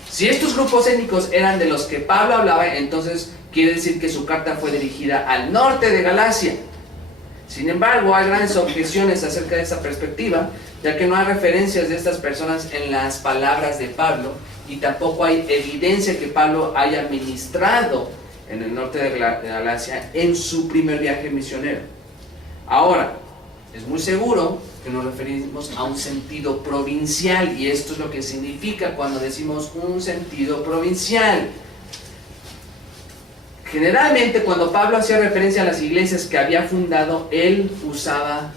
Si estos grupos étnicos eran de los que Pablo hablaba, entonces quiere decir que su carta fue dirigida al norte de Galacia. Sin embargo, hay grandes objeciones acerca de esta perspectiva, ya que no hay referencias de estas personas en las palabras de Pablo, y tampoco hay evidencia que Pablo haya ministrado en el norte de Galacia en su primer viaje misionero. Ahora, es muy seguro que nos referimos a un sentido provincial, y esto es lo que significa cuando decimos un sentido provincial. Generalmente, cuando Pablo hacía referencia a las iglesias que había fundado, él usaba,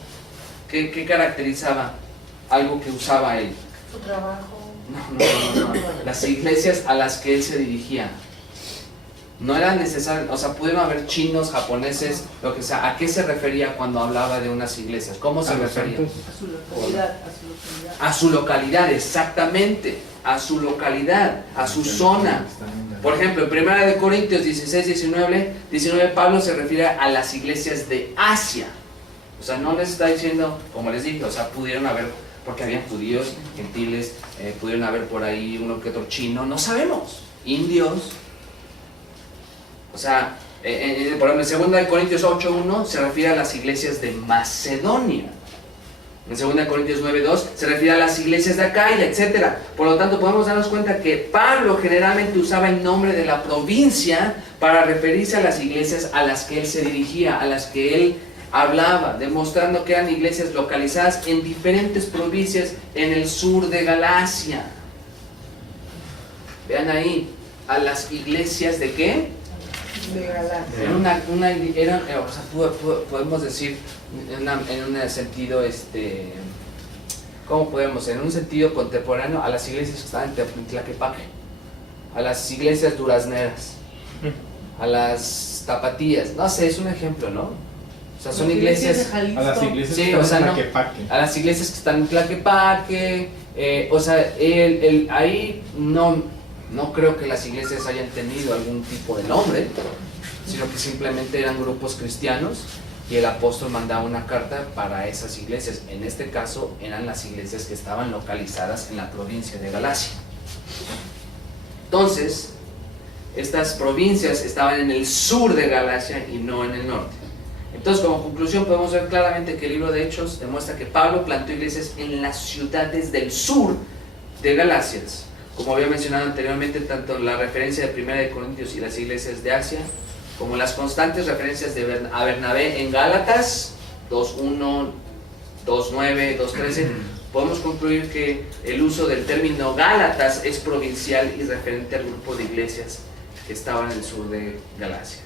¿qué caracterizaba? Algo que usaba él. Su trabajo. No. Las iglesias a las que él se dirigía. No era necesario, o sea, pudieron haber chinos, japoneses, lo que sea. ¿A qué se refería cuando hablaba de unas iglesias? ¿Cómo se refería? A su localidad. A su localidad, exactamente. A su localidad, a su zona. Por ejemplo, en 1 Corintios 16-19, Pablo se refiere a las iglesias de Asia. O sea, no les está diciendo, como les dije, o sea, pudieron haber, porque habían judíos, gentiles, pudieron haber por ahí uno que otro chino, no sabemos, indios. O sea, por ejemplo, en 2 Corintios 8:1 se refiere a las iglesias de Macedonia. En 2 Corintios 9:2 se refiere a las iglesias de Acaya, etc. Por lo tanto, podemos darnos cuenta que Pablo generalmente usaba el nombre de la provincia para referirse a las iglesias a las que él se dirigía, a las que él hablaba, demostrando que eran iglesias localizadas en diferentes provincias en el sur de Galacia. Vean ahí, a las iglesias de ¿qué? De Galacia. Podemos decir en un sentido, ¿cómo podemos? En un sentido contemporáneo, a las iglesias que estaban en Tlaquepaque, a las iglesias durazneras, a las tapatías, no sé, es un ejemplo, ¿no? O sea, son iglesias... de Jalisco. A las iglesias Sí, que o están sea, en no. Tlaquepaque. A las iglesias que están en Tlaquepaque, o sea, ahí no creo que las iglesias hayan tenido algún tipo de nombre, sino que simplemente eran grupos cristianos y el apóstol mandaba una carta para esas iglesias. En este caso eran las iglesias que estaban localizadas en la provincia de Galacia. Entonces, estas provincias estaban en el sur de Galacia y no en el norte. Entonces, como conclusión, podemos ver claramente que el libro de Hechos demuestra que Pablo plantó iglesias en las ciudades del sur de Galacia. Como había mencionado anteriormente, tanto la referencia de 1 de Corintios y las iglesias de Asia, como las constantes referencias a Bernabé en Gálatas 2.1, 2.9, 2.13, podemos concluir que el uso del término Gálatas es provincial y referente al grupo de iglesias que estaban en el sur de Galacia.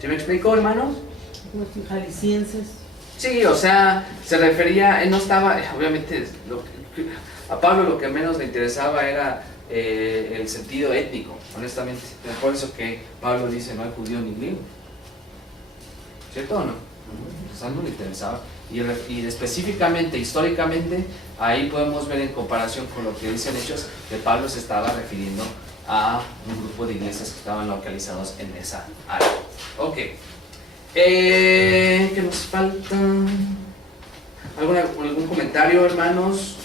¿Sí me explico, hermanos? Los jaliscienses. Sí, o sea, se refería, él no estaba, obviamente, a Pablo lo que menos le interesaba era el sentido étnico, honestamente. Es por eso que Pablo dice, no hay judío ni griego. ¿Cierto o no? Pues a él no le interesaba. Y específicamente, históricamente, ahí podemos ver en comparación con lo que dicen Hechos, que Pablo se estaba refiriendo a un grupo de iglesias que estaban localizados en esa área. Ok. ¿Qué nos falta? ¿Algún comentario, hermanos?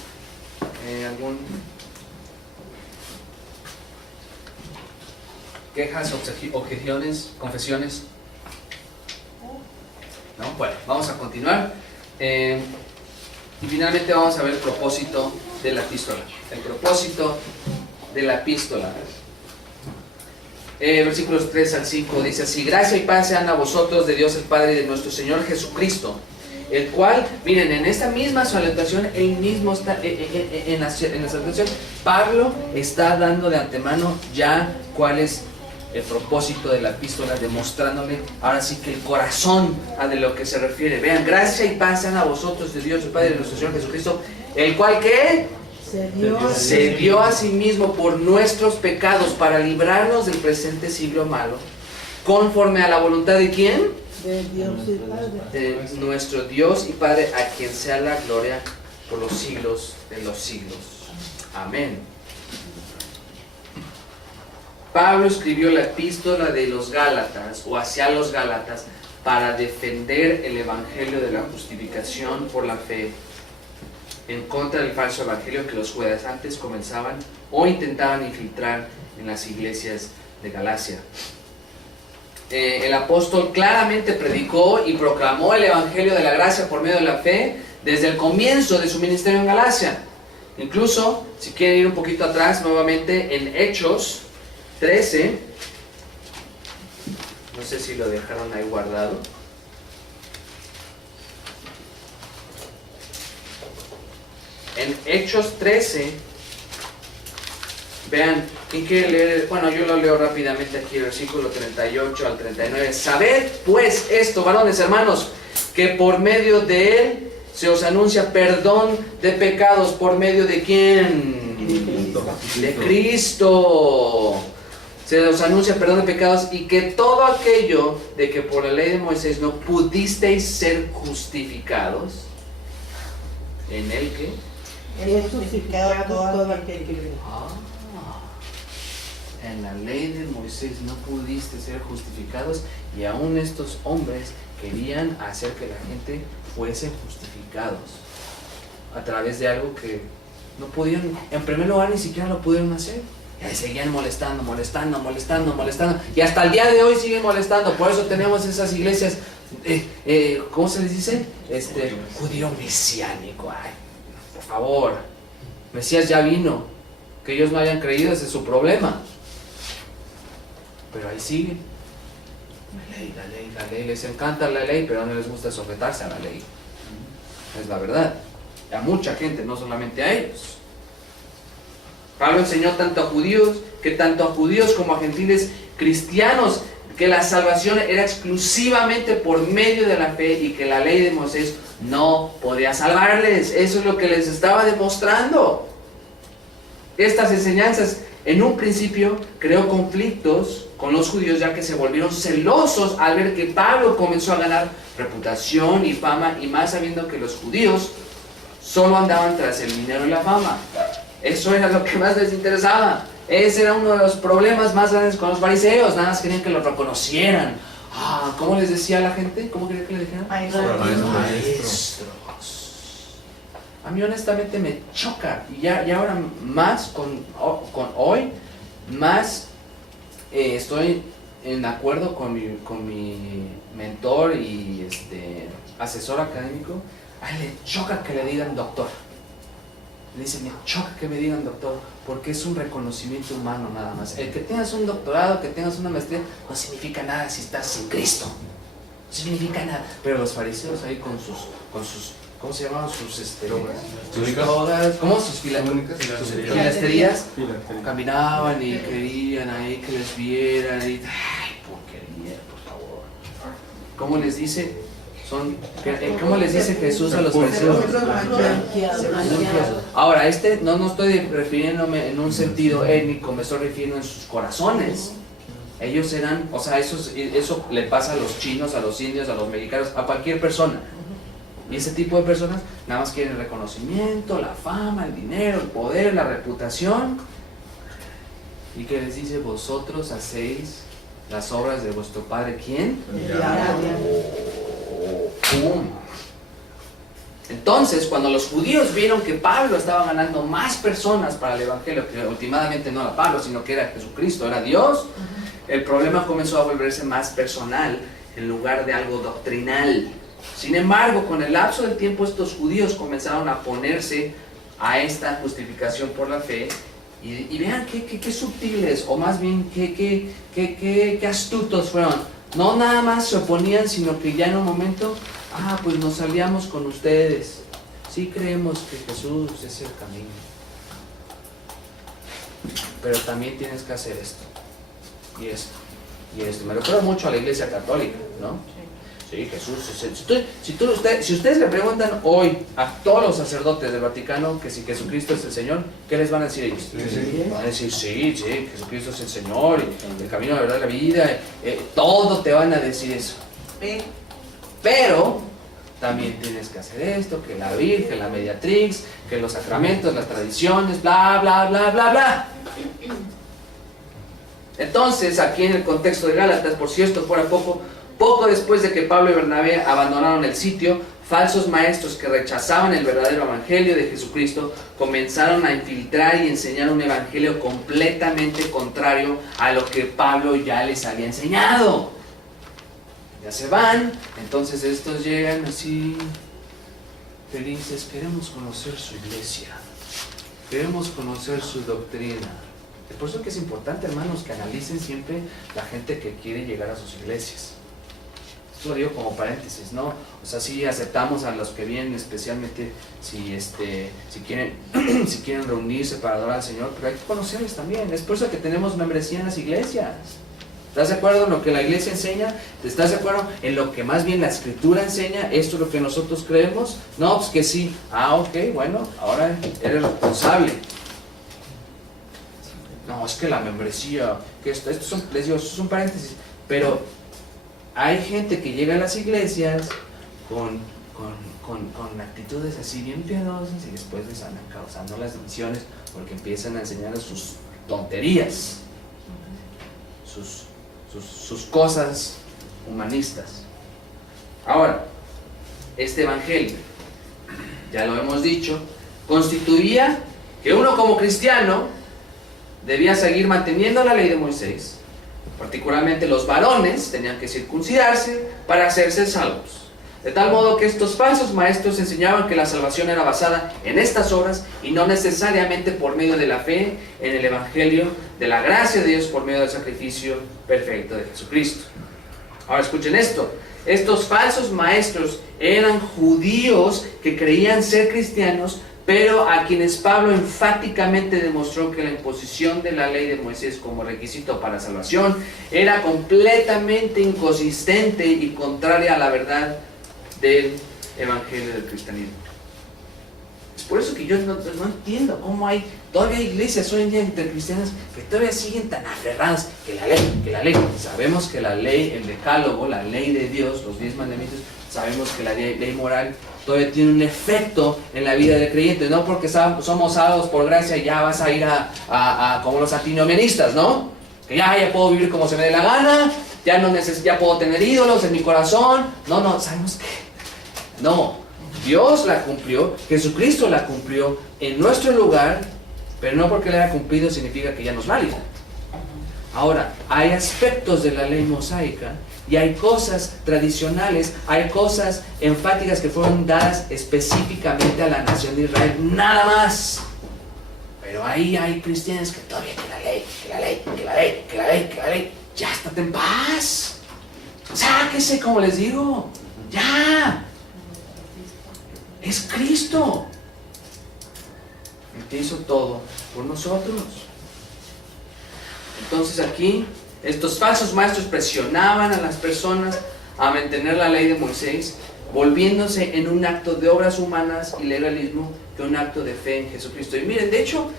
¿Quejas, objeciones, confesiones? ¿No? Bueno, vamos a continuar. Y finalmente vamos a ver el propósito de la epístola. El propósito de la epístola. Versículos 3 al 5 dice así: gracia y paz sean a vosotros de Dios el Padre y de nuestro Señor Jesucristo, el cual, miren, en esta misma salutación, él mismo está, en la salutación, Pablo está dando de antemano ya cuál es el propósito de la epístola, demostrándole ahora sí que el corazón a de lo que se refiere. Vean, gracia y paz sean a vosotros de Dios el Padre y de nuestro Señor Jesucristo, el cual, ¿qué? Se dio a sí mismo por nuestros pecados para librarnos del presente siglo malo, conforme a la voluntad de ¿quién? De Dios y Padre. De nuestro Dios y Padre, a quien sea la gloria por los siglos de los siglos. Amén. Pablo escribió la epístola de los Gálatas, o hacia los Gálatas, para defender el evangelio de la justificación por la fe, en contra del falso evangelio que los judaizantes comenzaban o intentaban infiltrar en las iglesias de Galacia. El apóstol claramente predicó y proclamó el evangelio de la gracia por medio de la fe desde el comienzo de su ministerio en Galacia. Incluso, si quieren ir un poquito atrás nuevamente, en Hechos 13, no sé si lo dejaron ahí guardado. En Hechos 13, vean, ¿quién quiere leer? Bueno, yo lo leo rápidamente aquí, versículo 38 al 39. Sabed pues esto, varones hermanos, que por medio de él se os anuncia perdón de pecados. ¿Por medio de quién? De Cristo. Se os anuncia perdón de pecados, y que todo aquello de que por la ley de Moisés no pudisteis ser justificados, ¿en él qué? Es justificado todo aquel que cree. En la ley de Moisés no pudiste ser justificados, y aún estos hombres querían hacer que la gente fuese justificados a través de algo que no pudieron, en primer lugar ni siquiera lo pudieron hacer. Y seguían molestando, y hasta el día de hoy siguen molestando. Por eso tenemos esas iglesias, ¿cómo se les dice? Judío mesiánico. Ay, por favor, Mesías ya vino. Que ellos no hayan creído, ese es su problema. Pero ahí siguen. La ley, les encanta la ley, pero no les gusta sujetarse a la ley. Es la verdad. A mucha gente, no solamente a ellos. Pablo enseñó tanto a judíos como a gentiles cristianos que la salvación era exclusivamente por medio de la fe, y que la ley de Moisés no podía salvarles. Eso es lo que les estaba demostrando. Estas enseñanzas en un principio creó conflictos con los judíos, ya que se volvieron celosos al ver que Pablo comenzó a ganar reputación y fama, y más sabiendo que los judíos solo andaban tras el dinero y la fama. Eso era lo que más les interesaba. Ese era uno de los problemas más grandes con los fariseos. Nada más querían que los reconocieran. ¿Cómo les decía a la gente? ¿Cómo querían que le dijeran? Maestros. A mí honestamente me choca. Y ahora más con hoy, más estoy en acuerdo con mi mentor y asesor académico. A él le choca que le digan doctor. Le dice, me choca que me digan doctor, porque es un reconocimiento humano nada más. El que tengas un doctorado, que tengas una maestría, no significa nada si estás en Cristo. No significa nada. Pero los fariseos ahí con sus ¿cómo se llamaban? ¿Cómo? Sus filasterías. Caminaban y querían ahí que les vieran. Y, ay, porquería, por favor. ¿Cómo les dice? ¿Cómo les dice Jesús a los fariseos? Ahora, no estoy refiriéndome en un sentido étnico, me estoy refiriendo en sus corazones. Ellos eran, o sea, eso le pasa a los chinos, a los indios, a los mexicanos, a cualquier persona. Y ese tipo de personas nada más quieren el reconocimiento, la fama, el dinero, el poder, la reputación. ¿Y qué les dice? Vosotros hacéis las obras de vuestro Padre. ¿Quién? Entonces, cuando los judíos vieron que Pablo estaba ganando más personas para el evangelio, que últimamente no era Pablo, sino que era Jesucristo, era Dios, el problema comenzó a volverse más personal en lugar de algo doctrinal. Sin embargo, con el lapso del tiempo, estos judíos comenzaron a ponerse a esta justificación por la fe. Y vean qué sutiles, o más bien qué astutos fueron. No nada más se oponían, sino que ya en un momento, pues nos aliamos con ustedes. Sí creemos que Jesús es el camino. Pero también tienes que hacer esto, y esto, y esto. Me recuerda mucho a la Iglesia Católica, ¿no? Sí, Jesús. Si ustedes le preguntan hoy a todos los sacerdotes del Vaticano que si Jesucristo es el Señor, ¿qué les van a decir ellos? Van a decir, sí, Jesucristo es el Señor, y el camino, la verdad, la vida, todo te van a decir eso. Pero también tienes que hacer esto, que la Virgen, la Mediatrix, que los sacramentos, las tradiciones, bla, bla, bla, bla, bla. Entonces, aquí en el contexto de Gálatas, por si esto fuera poco después de que Pablo y Bernabé abandonaron el sitio, falsos maestros que rechazaban el verdadero evangelio de Jesucristo comenzaron a infiltrar y enseñar un evangelio completamente contrario a lo que Pablo ya les había enseñado. Ya se van, entonces estos llegan así felices. Queremos conocer su iglesia, queremos conocer su doctrina. Es por eso que es importante, hermanos, que analicen siempre la gente que quiere llegar a sus iglesias. Esto lo digo como paréntesis, ¿no? O sea, sí aceptamos a los que vienen, especialmente si quieren reunirse para adorar al Señor, pero hay que conocerles también. Es por eso que tenemos membresía en las iglesias. ¿Estás de acuerdo en lo que la iglesia enseña? ¿Estás de acuerdo en lo que más bien la escritura enseña? ¿Esto es lo que nosotros creemos? No, pues que sí. Ok, bueno, ahora eres responsable. No, es que la membresía, que estos son paréntesis, pero hay gente que llega a las iglesias con actitudes así bien piadosas y después les andan causando las divisiones porque empiezan a enseñar sus tonterías, sus cosas humanistas. Ahora, este evangelio, ya lo hemos dicho, constituía que uno como cristiano debía seguir manteniendo la ley de Moisés. Particularmente los varones tenían que circuncidarse para hacerse salvos. De tal modo que estos falsos maestros enseñaban que la salvación era basada en estas obras y no necesariamente por medio de la fe en el evangelio de la gracia de Dios por medio del sacrificio perfecto de Jesucristo. Ahora escuchen esto. Estos falsos maestros eran judíos que creían ser cristianos, pero a quienes Pablo enfáticamente demostró que la imposición de la ley de Moisés como requisito para salvación era completamente inconsistente y contraria a la verdad del evangelio del cristianismo. Es por eso que yo no entiendo cómo hay todavía iglesias hoy en día entre cristianas que todavía siguen tan aferradas que la ley. Sabemos que la ley, el decálogo, la ley de Dios, los 10 mandamientos, sabemos que la ley moral todavía tiene un efecto en la vida del creyente, no porque somos salvos por gracia ya vas a ir a como los antinomianistas, ¿no? Que ya puedo vivir como se me dé la gana, ya puedo tener ídolos en mi corazón. No, sabemos que no. Dios la cumplió, Jesucristo la cumplió en nuestro lugar, pero no porque la haya cumplido significa que ya no es válida. Ahora, hay aspectos de la ley mosaica y hay cosas tradicionales, hay cosas enfáticas que fueron dadas específicamente a la nación de Israel, nada más. Pero ahí hay cristianos que todavía que la ley, ya estate en paz. Sáquese, como les digo, ya. Es Cristo el que hizo todo por nosotros. Entonces aquí estos falsos maestros presionaban a las personas a mantener la ley de Moisés, volviéndose en un acto de obras humanas y legalismo que un acto de fe en Jesucristo. Y miren, de hecho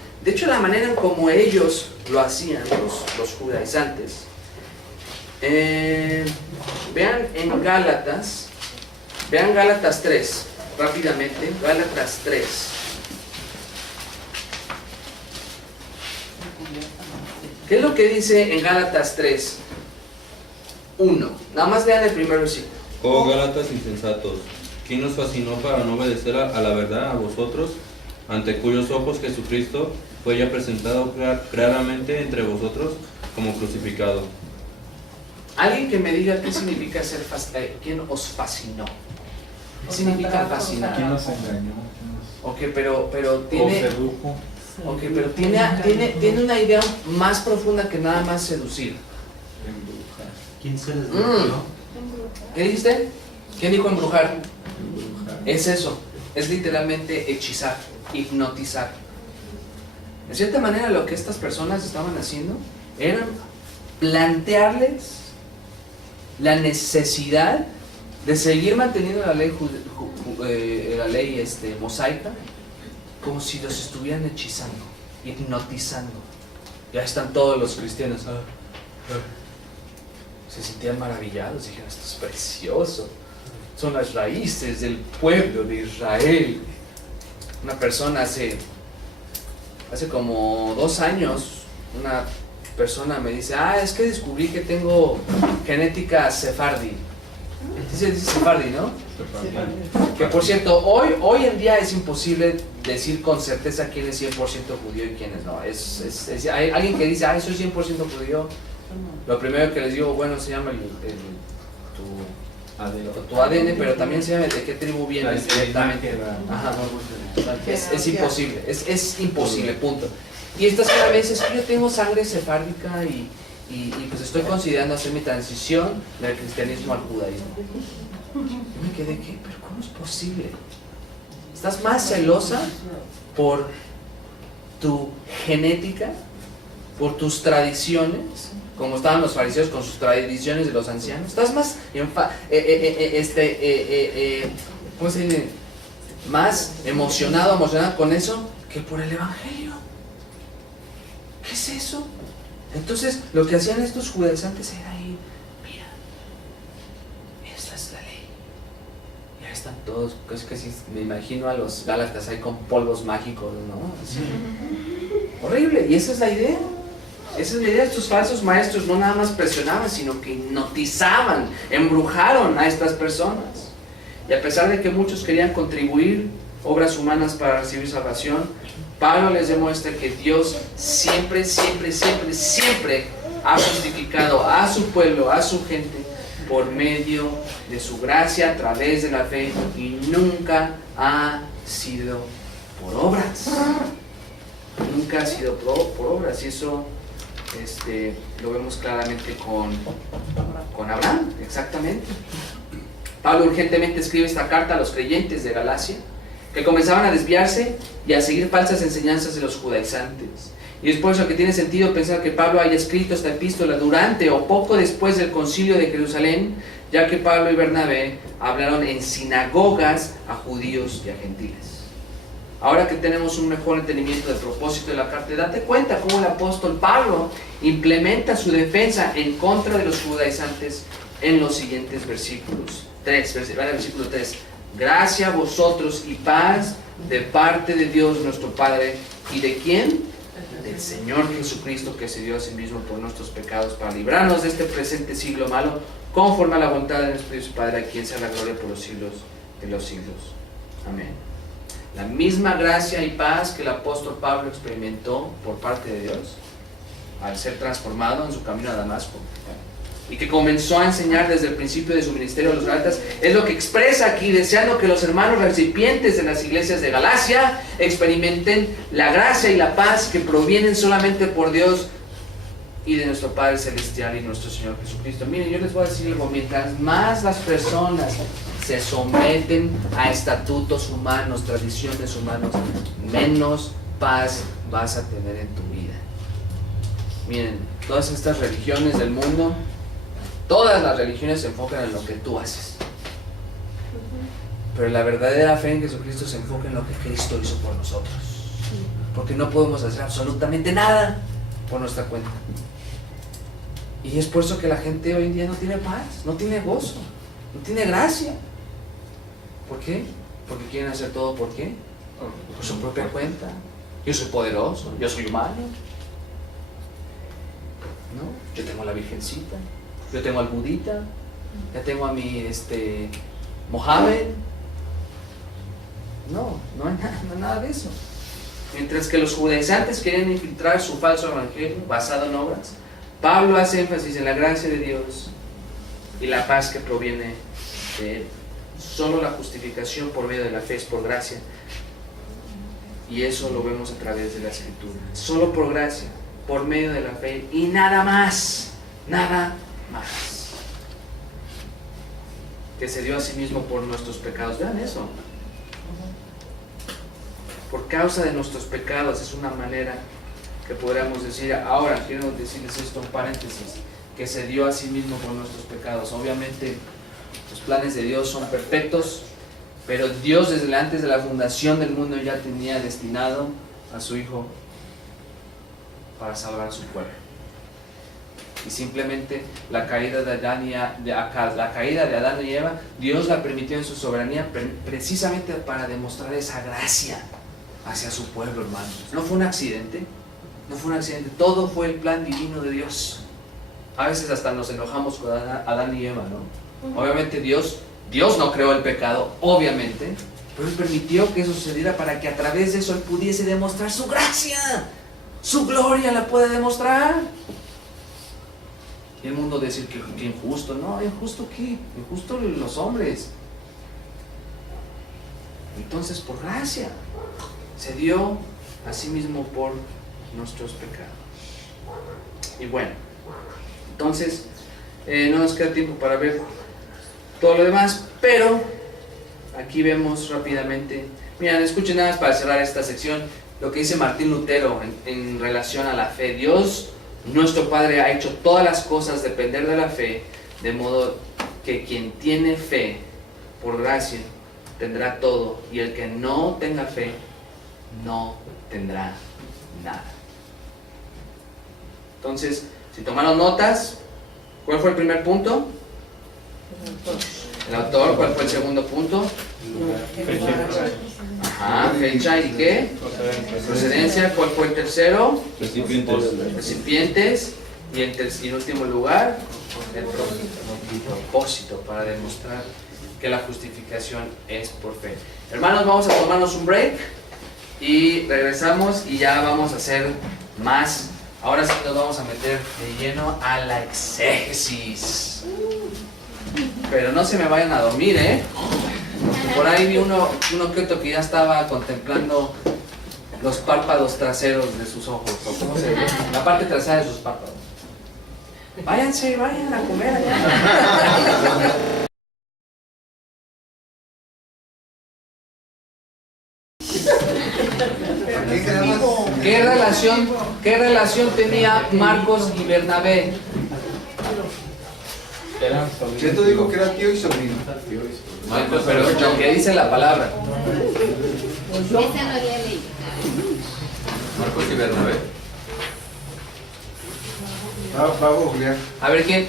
la manera en como ellos lo hacían, los judaizantes, vean en Gálatas 3, rápidamente, Gálatas 3. ¿Qué es lo que dice en Gálatas 3? 1. Nada más vean el primer versículo. Oh Gálatas insensatos, ¿quién nos fascinó para no obedecer a la verdad, a vosotros, ante cuyos ojos Jesucristo fue ya presentado claramente entre vosotros como crucificado? Alguien que me diga qué significa ser ¿quién os fascinó? ¿Qué significa fascinar? ¿Quién nos engañó? Ok, pero tiene... sedujo? Ok, pero tiene una idea más profunda que nada más seducir. Embrujar. ¿Quién se les embrujo? ¿Qué dijiste? ¿Quién dijo embrujar? Embrujar. Es eso, es literalmente hechizar, hipnotizar. De cierta manera lo que estas personas estaban haciendo era plantearles la necesidad de seguir manteniendo la ley mosaica como si los estuvieran hechizando, hipnotizando. Ya están todos los cristianos. Se sentían maravillados, dijeron, esto es precioso. Son las raíces del pueblo de Israel. Una persona hace como 2 años, una persona me dice, es que descubrí que tengo genética sefardí. Dice sefardí, ¿no? Que por cierto, hoy en día es imposible decir con certeza quién es 100% judío y quién es no. Hay alguien que dice, soy 100% judío. Lo primero que les digo, bueno, se llama tu ADN, pero también se llama de qué tribu vienes directamente. Ajá. Es imposible, es imposible, punto. Y esta señora me dice, es que yo tengo sangre sefárdica y pues estoy considerando hacer mi transición del cristianismo al judaísmo. Yo me quedé, ¿qué? ¿Pero cómo es posible? ¿Estás más celosa por tu genética, por tus tradiciones, como estaban los fariseos con sus tradiciones de los ancianos? ¿Estás más ¿cómo se dice? Más emocionada con eso que por el evangelio? ¿Qué es eso? Entonces, lo que hacían estos judaizantes era ir, mira, esta es la ley. Ya están todos, casi me imagino a los gálatas ahí con polvos mágicos, ¿no? Así. Horrible, y esa es la idea. Esa es la idea de estos falsos maestros, no nada más presionaban, sino que hipnotizaban, embrujaron a estas personas. Y a pesar de que muchos querían contribuir obras humanas para recibir salvación, Pablo les demuestra que Dios siempre ha justificado a su pueblo, a su gente, por medio de su gracia, a través de la fe, y nunca ha sido por obras. Nunca ha sido por obras, y eso lo vemos claramente con Abraham, exactamente. Pablo urgentemente escribe esta carta a los creyentes de Galacia, que comenzaban a desviarse y a seguir falsas enseñanzas de los judaizantes. Y es por eso que tiene sentido pensar que Pablo haya escrito esta epístola durante o poco después del concilio de Jerusalén, ya que Pablo y Bernabé hablaron en sinagogas a judíos y a gentiles. ahora que tenemos un mejor entendimiento del propósito de la carta, date cuenta cómo el apóstol Pablo implementa su defensa en contra de los judaizantes en los siguientes versículos. Versículo 3. Gracia a vosotros y paz de parte de Dios nuestro Padre. ¿Y de quién? Del Señor Jesucristo, que se dio a sí mismo por nuestros pecados para librarnos de este presente siglo malo, conforme a la voluntad de nuestro Dios Padre, a quien sea la gloria por los siglos de los siglos. Amén. La misma gracia y paz que el apóstol Pablo experimentó por parte de Dios al ser transformado en su camino a Damasco, y que comenzó a enseñar desde el principio de su ministerio a los Gálatas, es lo que expresa aquí, deseando que los hermanos recipientes de las iglesias de Galacia experimenten la gracia y la paz que provienen solamente por Dios y de nuestro Padre Celestial y nuestro Señor Jesucristo. Miren, yo les voy a decir algo: mientras más las personas se someten a estatutos humanos, tradiciones humanas, menos paz vas a tener en tu vida. Miren, todas estas religiones del mundo, todas las religiones se enfocan en lo que tú haces, pero la verdadera fe en Jesucristo se enfoca en lo que Cristo hizo por nosotros, porque no podemos hacer absolutamente nada por nuestra cuenta. Y es por eso que la gente hoy en día no tiene paz, no tiene gozo, no tiene gracia. ¿Por qué? Porque quieren hacer todo, ¿por qué? Por su propia cuenta. Yo soy poderoso, yo soy humano, ¿no? Yo tengo a la Virgencita, yo tengo al Budita, ya tengo a mi Mohammed. No hay nada de eso. Mientras que los judaizantes querían infiltrar su falso evangelio basado en obras, Pablo hace énfasis en la gracia de Dios y la paz que proviene de Él. Solo la justificación por medio de la fe es por gracia, y eso lo vemos a través de la Escritura. Solo por gracia, por medio de la fe, y nada más, nada más. Que se dio a sí mismo por nuestros pecados. Vean eso. Por causa de nuestros pecados, es una manera que podríamos decir. Ahora quiero decirles esto en paréntesis: que se dio a sí mismo por nuestros pecados. Obviamente los planes de Dios son perfectos, pero Dios desde antes de la fundación del mundo ya tenía destinado a su Hijo para salvar a su pueblo. Y simplemente la caída de Adán y Eva, Dios la permitió en su soberanía precisamente para demostrar esa gracia hacia su pueblo, hermanos. No fue un accidente, todo fue el plan divino de Dios. A veces hasta nos enojamos con Adán y Eva, ¿no? Obviamente Dios no creó el pecado, obviamente, pero Él permitió que eso sucediera para que a través de eso Él pudiese demostrar su gracia, su gloria la puede demostrar. Y el mundo decir que injusto. No, ¿injusto qué? Injusto los hombres. Entonces, por gracia se dio a sí mismo por nuestros pecados. Y bueno, entonces no nos queda tiempo para ver todo lo demás, pero aquí vemos rápidamente. Miren, escuchen nada más para cerrar esta sección lo que dice Martín Lutero en relación a la fe. Dios, nuestro Padre, ha hecho todas las cosas depender de la fe, de modo que quien tiene fe por gracia tendrá todo, y el que no tenga fe no tendrá nada. Entonces, si tomaron notas, ¿cuál fue el primer punto? El autor. ¿Cuál fue el segundo punto? Ajá, fecha y qué? Procedencia. ¿Cuál fue el tercero? Recipientes. Y en último lugar, el propósito, para demostrar que la justificación es por fe. Hermanos, vamos a tomarnos un break y regresamos y ya vamos a hacer más. Ahora sí nos vamos a meter de lleno a la exégesis. Pero no se me vayan a dormir, ¿eh? Por ahí vi uno que otro que ya estaba contemplando los párpados traseros de sus ojos, o ¿cómo se llama? La parte trasera de sus párpados. Vayan a comer allá. ¿Qué relación tenía Marcos y Bernabé? Cheto dijo que era tío y sobrino. Pero lo que dice la palabra. yo. Ese no había leído. Marcos y Bernabé. Va a googlear. A ver, ¿quién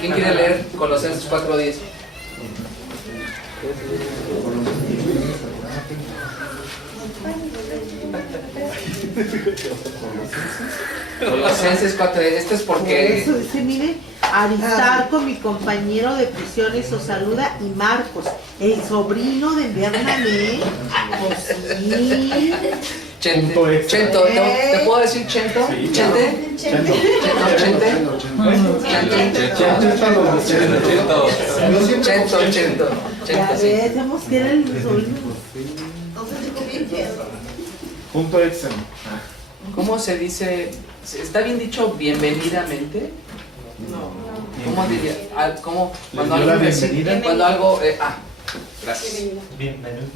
quiere leer Colosenses 4:10? Colosenses 4:10. Esto es Por porque... eso dice, mire, Aristarco, mi compañero de prisiones, os saluda, y Marcos, el sobrino de Bernabé. Pues sí. Chente, Punto extra. Chento, ¿te puedo decir Chento? Sí. ¿Chente? Chento. Chento. Ya Sí. ves, hemos que era el sobrino. Entonces digo bien que Punto extra. ¿Cómo se dice? ¿Está bien dicho bienvenidamente? ¿Cómo diría? ¿Cómo? Cuando ¿Les dio algo la recibe- bienvenida? Cuando algo... gracias. Bienvenido.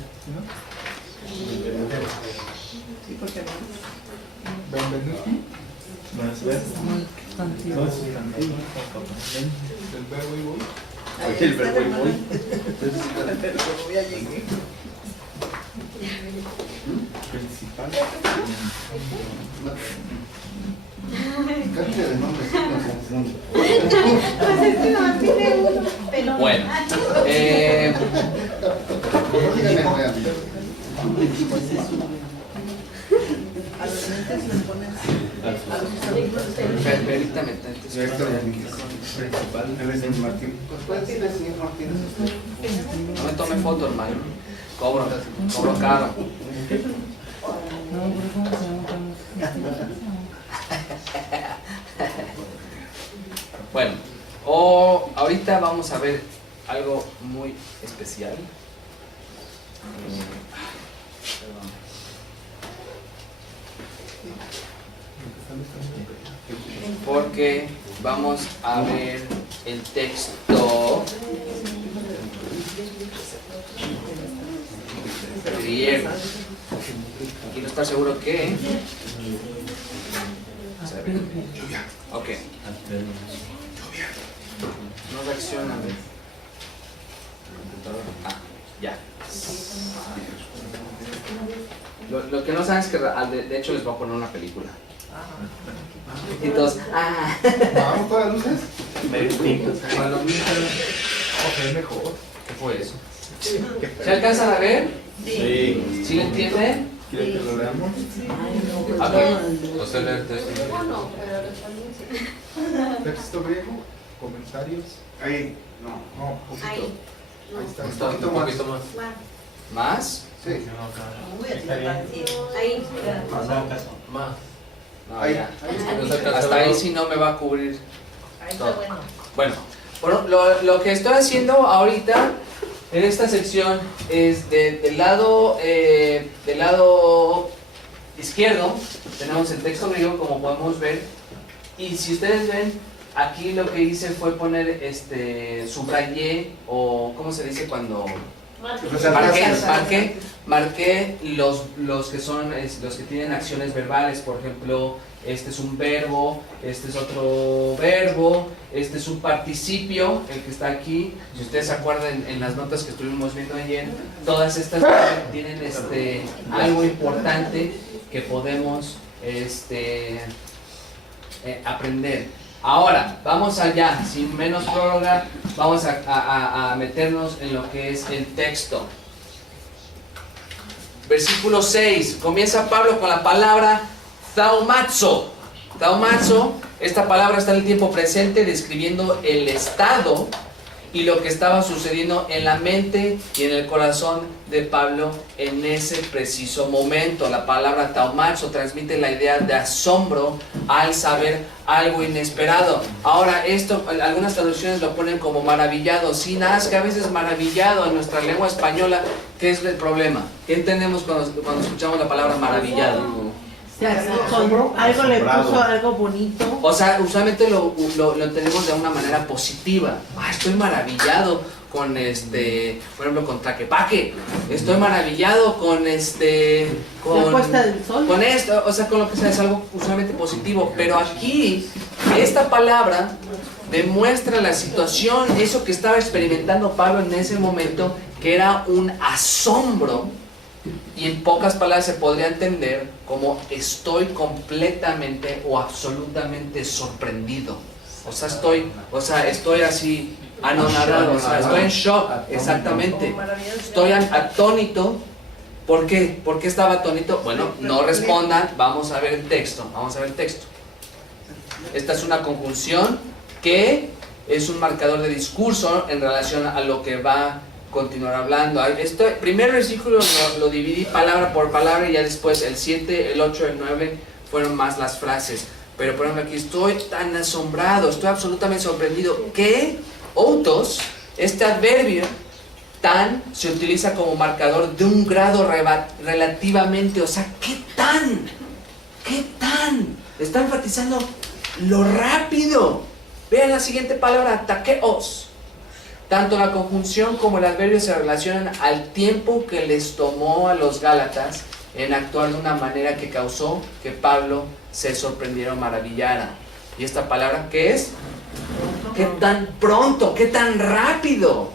Bienvenido. No es ver. No es sustantivo. El verbo y voy. El verbo y voy. Principal. Cambia de nombre, sí, nos confundimos. Bueno. No digan el real. Héctor Domínguez. Él es el Martín. Pues ¿cuál tiene el señor Martínez usted? No me tome foto, hermano. Cobro caro. Bueno, ahorita vamos a ver algo muy especial. Porque vamos a ver el texto griego. Quiero estar seguro que... Ok. No reacciona. Ya. Lo que no saben es que de hecho les voy a poner una película. Y todos, ¿Vamos todas las luces? Ok, mejor. ¿Qué fue eso? ¿Se alcanzan a ver? Sí. ¿Sí lo entienden? ¿Quiere que lo leamos? Ok. José Lerte. Texto griego, comentarios. Ahí. No. No, poquito. Ahí. Ahí está. Un poquito más. ¿Más? Sí. Ahí. Más. No, Ahí. ya. No se alcanza Hasta a ver. ahí sí no me va a cubrir todo. Bueno, lo que estoy haciendo ahorita en esta sección es del lado izquierdo tenemos el texto griego, como podemos ver, y si ustedes ven aquí lo que hice fue poner subrayé, o ¿cómo se dice cuando? Marqué los que son los que tienen acciones verbales. Por ejemplo, este es un verbo, este es otro verbo, este es un participio, el que está aquí. Si ustedes se acuerdan en las notas que estuvimos viendo ayer, todas estas tienen algo importante que podemos aprender. Ahora, vamos allá, sin menos prórroga, vamos a meternos en lo que es el texto. Versículo 6, comienza Pablo con la palabra thaumazo. Thaumazo, esta palabra está en el tiempo presente describiendo el estado y lo que estaba sucediendo en la mente y en el corazón de Pablo en ese preciso momento. La palabra thaumazo transmite la idea de asombro al saber algo inesperado. Ahora, esto, algunas traducciones lo ponen como maravillado. Sí, nada, es que a veces maravillado en nuestra lengua española, ¿qué es el problema? ¿Qué entendemos cuando escuchamos la palabra maravillado? Algo le puso algo bonito. O sea, usualmente lo entendemos de una manera positiva. Estoy maravillado con por ejemplo, con Tlaquepaque. Estoy maravillado con La puesta del sol. con esto, o sea, con lo que sea, es algo usualmente positivo. Pero aquí, esta palabra demuestra la situación, eso que estaba experimentando Pablo en ese momento, que era un asombro Y en pocas palabras se podría entender como estoy completamente o absolutamente sorprendido. O sea, estoy así anonadado, o sea, estoy en shock, exactamente. Estoy atónito. ¿Por qué? ¿Por qué estaba atónito? Bueno, no respondan, vamos a ver el texto, Esta es una conjunción que es un marcador de discurso en relación a lo que va a continuar hablando. Este primer versículo lo dividí palabra por palabra y ya después el 7, el 8, el 9 fueron más las frases. Pero por ejemplo aquí estoy tan asombrado, estoy absolutamente sorprendido que outos, este adverbio tan se utiliza como marcador de un grado relativamente, o sea, ¿qué tan? Está enfatizando lo rápido. Vean la siguiente palabra, takeos. Tanto la conjunción como el adverbio se relacionan al tiempo que les tomó a los Gálatas en actuar de una manera que causó que Pablo se sorprendiera o maravillara. ¿Y esta palabra qué es? ¿Qué tan pronto? ¿Qué tan rápido?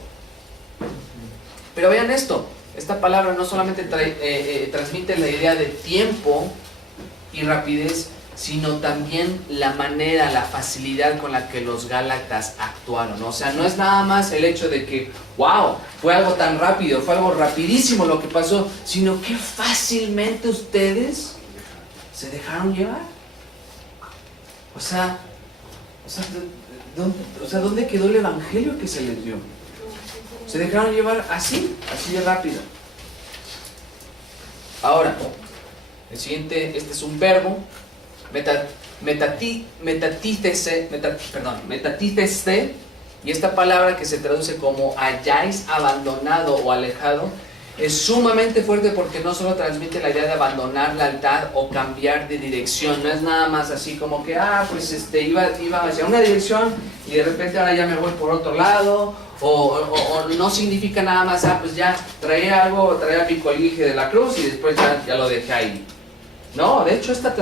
Pero vean esto, esta palabra no solamente transmite la idea de tiempo y rapidez, sino también la manera, la facilidad con la que los Gálatas actuaron. O sea, no es nada más el hecho de que, wow, fue algo tan rápido, fue algo rapidísimo lo que pasó, sino que fácilmente ustedes se dejaron llevar. O sea, ¿dónde quedó el evangelio que se les dio? Se dejaron llevar así de rápido. Ahora, el siguiente, este es un verbo, metatíthese, y esta palabra que se traduce como hayáis abandonado o alejado, es sumamente fuerte porque no solo transmite la idea de abandonar la lealtad o cambiar de dirección. No es nada más así como que, iba hacia una dirección y de repente ahora ya me voy por otro lado. O no significa nada más, pues ya traía mi colguije de la cruz y después ya lo dejé ahí. No, de hecho esta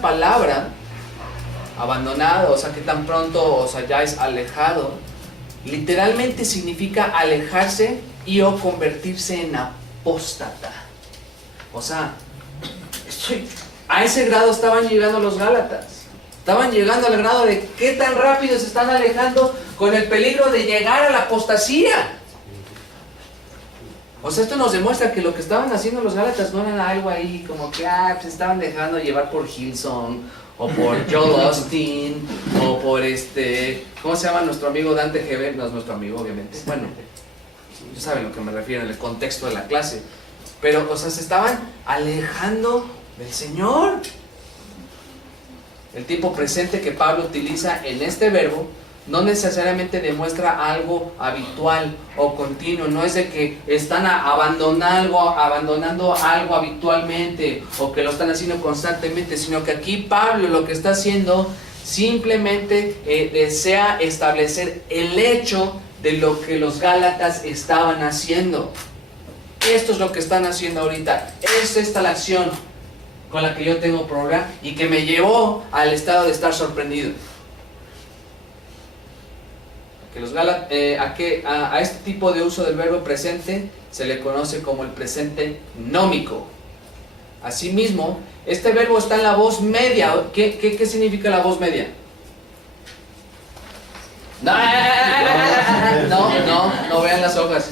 palabra, abandonado, o sea que tan pronto os hayáis alejado, literalmente significa alejarse y o convertirse en apóstata. O sea, a ese grado estaban llegando los Gálatas. Estaban llegando al grado de qué tan rápido se están alejando con el peligro de llegar a la apostasía. O sea, esto nos demuestra que lo que estaban haciendo los Gálatas no era algo ahí como que se estaban dejando llevar por Hillsong o por Joel Austin o por ¿cómo se llama nuestro amigo Dante Gebel? No es nuestro amigo, obviamente. Bueno, ya saben a lo que me refiero en el contexto de la clase. Pero, o sea, se estaban alejando del Señor. El tiempo presente que Pablo utiliza en este verbo no necesariamente demuestra algo habitual o continuo. No es de que están abandonando algo habitualmente o que lo están haciendo constantemente, sino que aquí Pablo lo que está haciendo simplemente desea establecer el hecho de lo que los Gálatas estaban haciendo. Esto es lo que están haciendo ahorita. Es esta la acción con la que yo tengo problema y que me llevó al estado de estar sorprendido. Que los Gálatas, a este tipo de uso del verbo presente se le conoce como el presente nómico. Asimismo, este verbo está en la voz media. ¿Qué significa la voz media? No vean las hojas.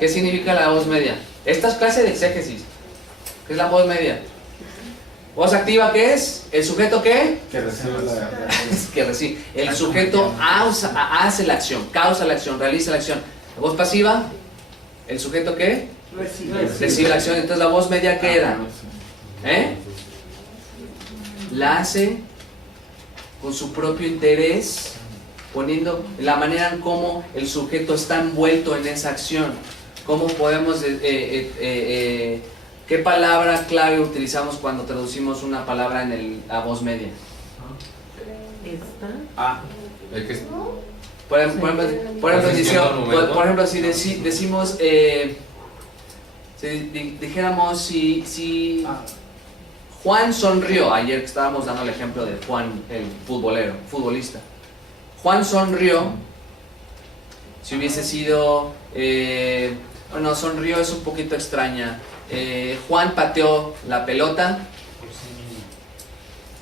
¿Qué significa la voz media? Esta es clase de exégesis. ¿Qué es la voz media? ¿Voz activa qué es? ¿El sujeto qué? Que recibe Que recibe. El sujeto hace la acción, causa la acción, realiza la acción. ¿La voz pasiva? ¿El sujeto qué? Recibe la acción. Entonces la voz media ¿qué era? La hace con su propio interés, poniendo la manera en cómo el sujeto está envuelto en esa acción. ¿Cómo podemos ¿qué palabra clave utilizamos cuando traducimos una palabra en la voz media? Por ejemplo, si decimos, dijéramos, si Juan sonrió, ayer que estábamos dando el ejemplo de Juan, el futbolista. Juan sonrió, si hubiese sido, sonrió es un poquito extraña. Juan pateó la pelota.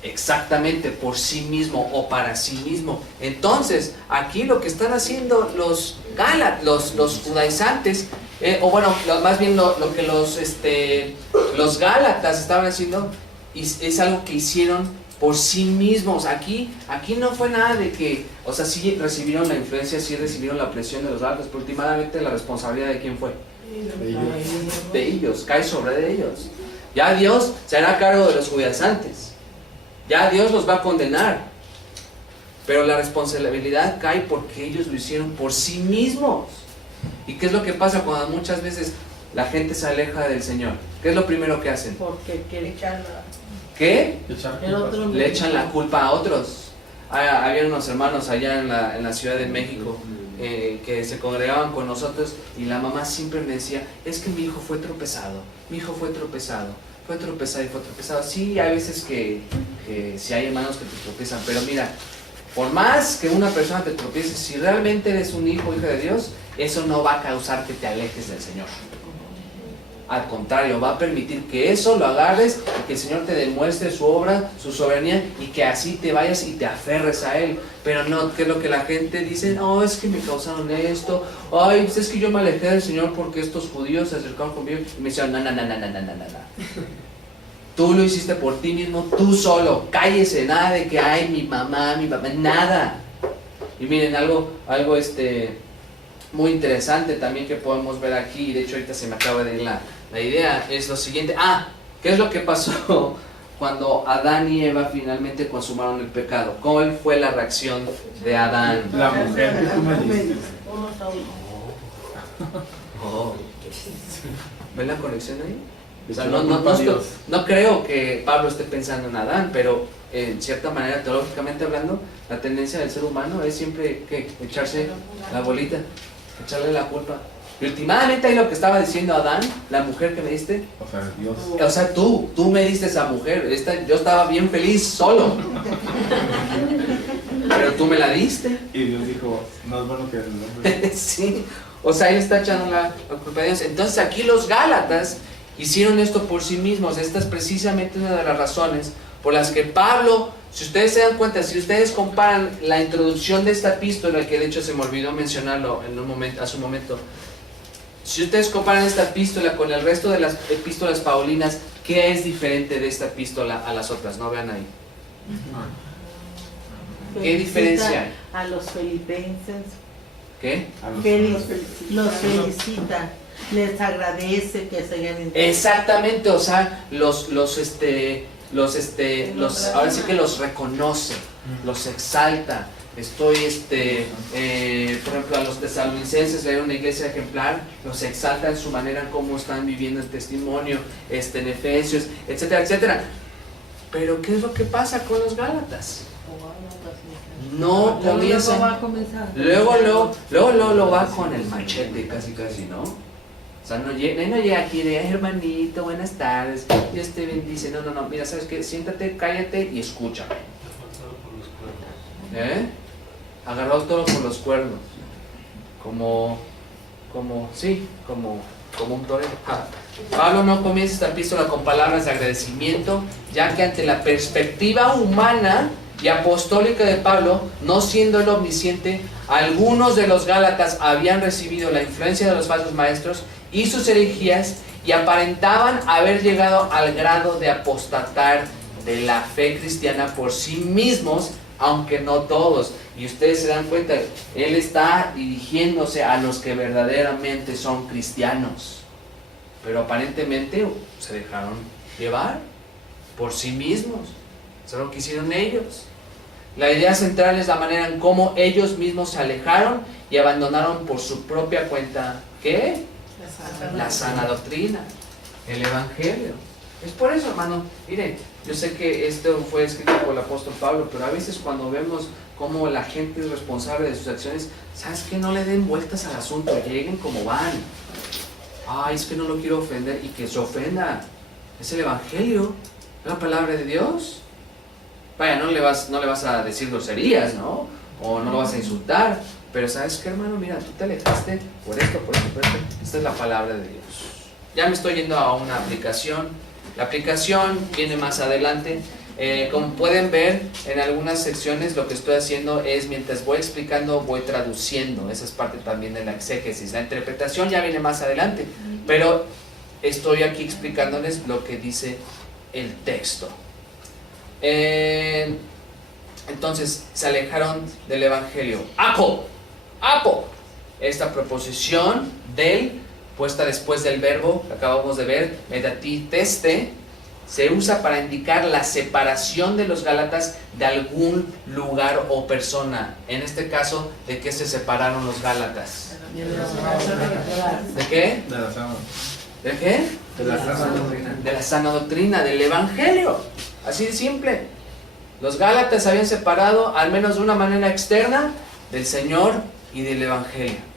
Exactamente, por sí mismo o para sí mismo. Entonces, aquí lo que están haciendo los judaizantes, o bueno, más bien lo que los gálatas estaban haciendo, es algo que hicieron por sí mismos. Aquí no fue nada de que, o sea, sí recibieron la influencia, sí recibieron la presión de los gálatas, pero últimamente la responsabilidad de quién fue. De ellos, cae sobre de ellos. Ya Dios se hará cargo de los judaizantes. Ya Dios los va a condenar, pero la responsabilidad cae porque ellos lo hicieron por sí mismos. ¿Y qué es lo que pasa cuando muchas veces la gente se aleja del Señor? ¿Qué es lo primero que hacen? Porque quiere ¿Qué? el otro Le echan la culpa a otros. Había unos hermanos allá en la Ciudad de México que se congregaban con nosotros y la mamá siempre me decía, es que mi hijo fue tropezado, mi hijo fue tropezado. Fue tropezado y fue tropezado. Sí, hay veces que sí hay hermanos que te tropiezan, pero mira, por más que una persona te tropiece, si realmente eres un hijo o hija de Dios, eso no va a causar que te alejes del Señor. Al contrario, va a permitir que eso lo agarres y que el Señor te demuestre su obra, su soberanía, y que así te vayas y te aferres a Él. Pero no, que es lo que la gente dice, oh, es que me causaron esto, ay, pues es que yo me alejé del Señor porque estos judíos se acercaron conmigo y me decían, no. Tú lo hiciste por ti mismo, tú solo, cállese, nada de que, ay, mi papá, nada. Y miren, algo muy interesante también que podemos ver aquí, de hecho ahorita se me acaba de ir la idea, es lo siguiente. ¿Qué es lo que pasó cuando Adán y Eva finalmente consumaron el pecado? ¿Cuál fue la reacción de Adán? La mujer que tú me diste. ¿Ven la conexión ahí? O sea, Le echó la culpa a Dios. no creo que Pablo esté pensando en Adán, pero en cierta manera, teológicamente hablando, la tendencia del ser humano es siempre que echarse la bolita, echarle la culpa. Y últimamente ahí lo que estaba diciendo Adán, la mujer que me diste, O sea, Dios. o sea, tú me diste esa mujer, yo estaba bien feliz solo, pero tú me la diste. Y Dios dijo, no es bueno que el hombre. Sí, o sea, él está echando la culpa de Dios. Entonces aquí los gálatas hicieron esto por sí mismos. Esta es precisamente una de las razones por las que Pablo, si ustedes se dan cuenta, si ustedes comparan la introducción de esta epístola, que de hecho se me olvidó mencionarlo hace un momento, si ustedes comparan esta epístola con el resto de las epístolas paulinas, ¿qué es diferente de esta epístola a las otras? No, vean ahí. ¿Qué diferencia hay? A los filipenses, ¿Qué? los felicita, les agradece que se hayan enterado. Exactamente, o sea, ahora sí que los reconoce, los exalta. Por ejemplo, a los tesalonicenses, era una iglesia ejemplar, los exalta en su manera en cómo están viviendo el testimonio, en Efesios, etcétera, etcétera. Pero ¿qué es lo que pasa con los gálatas? No comienzan. Luego lo va con el machete, casi, ¿no? O sea, no llega aquí de, hermanito, buenas tardes, Dios te bendice. No, mira, ¿sabes qué? Siéntate, cállate y escúchame. Agarró todo por los cuernos. Como un torero. Pablo no comienza esta epístola con palabras de agradecimiento, ya que ante la perspectiva humana y apostólica de Pablo, no siendo él omnisciente, algunos de los gálatas habían recibido la influencia de los falsos maestros y sus herejías y aparentaban haber llegado al grado de apostatar de la fe cristiana por sí mismos, aunque no todos. Y ustedes se dan cuenta, él está dirigiéndose a los que verdaderamente son cristianos, pero aparentemente se dejaron llevar por sí mismos. Eso es lo que hicieron ellos. La idea central es la manera en cómo ellos mismos se alejaron y abandonaron por su propia cuenta, ¿qué? La sana doctrina, el evangelio. Es por eso, hermano, miren, yo sé que esto fue escrito por el apóstol Pablo, pero a veces cuando vemos cómo la gente es responsable de sus acciones, ¿sabes qué? No le den vueltas al asunto, lleguen como van. Ay, es que no lo quiero ofender, y que se ofenda. Es el evangelio, es la palabra de Dios. Vaya, no le vas a decir groserías, ¿no? O no lo vas a insultar, pero ¿sabes qué, hermano? Mira, tú te alejaste por esto. Esta es la palabra de Dios. ya me estoy yendo a una aplicación. La aplicación viene más adelante. Como pueden ver, en algunas secciones lo que estoy haciendo es, mientras voy explicando, voy traduciendo. Esa es parte también de la exégesis. La interpretación ya viene más adelante, pero estoy aquí explicándoles lo que dice el texto. Entonces, se alejaron del Evangelio. Apo. Esta preposición del, puesta después del verbo que acabamos de ver, metatiteste, se usa para indicar la separación de los gálatas de algún lugar o persona. En este caso, ¿de qué se separaron los gálatas? ¿De qué? De la sana. ¿De qué? De la sana doctrina. De la sana doctrina, del Evangelio. Así de simple. Los gálatas habían separado, al menos de una manera externa, del Señor y del Evangelio.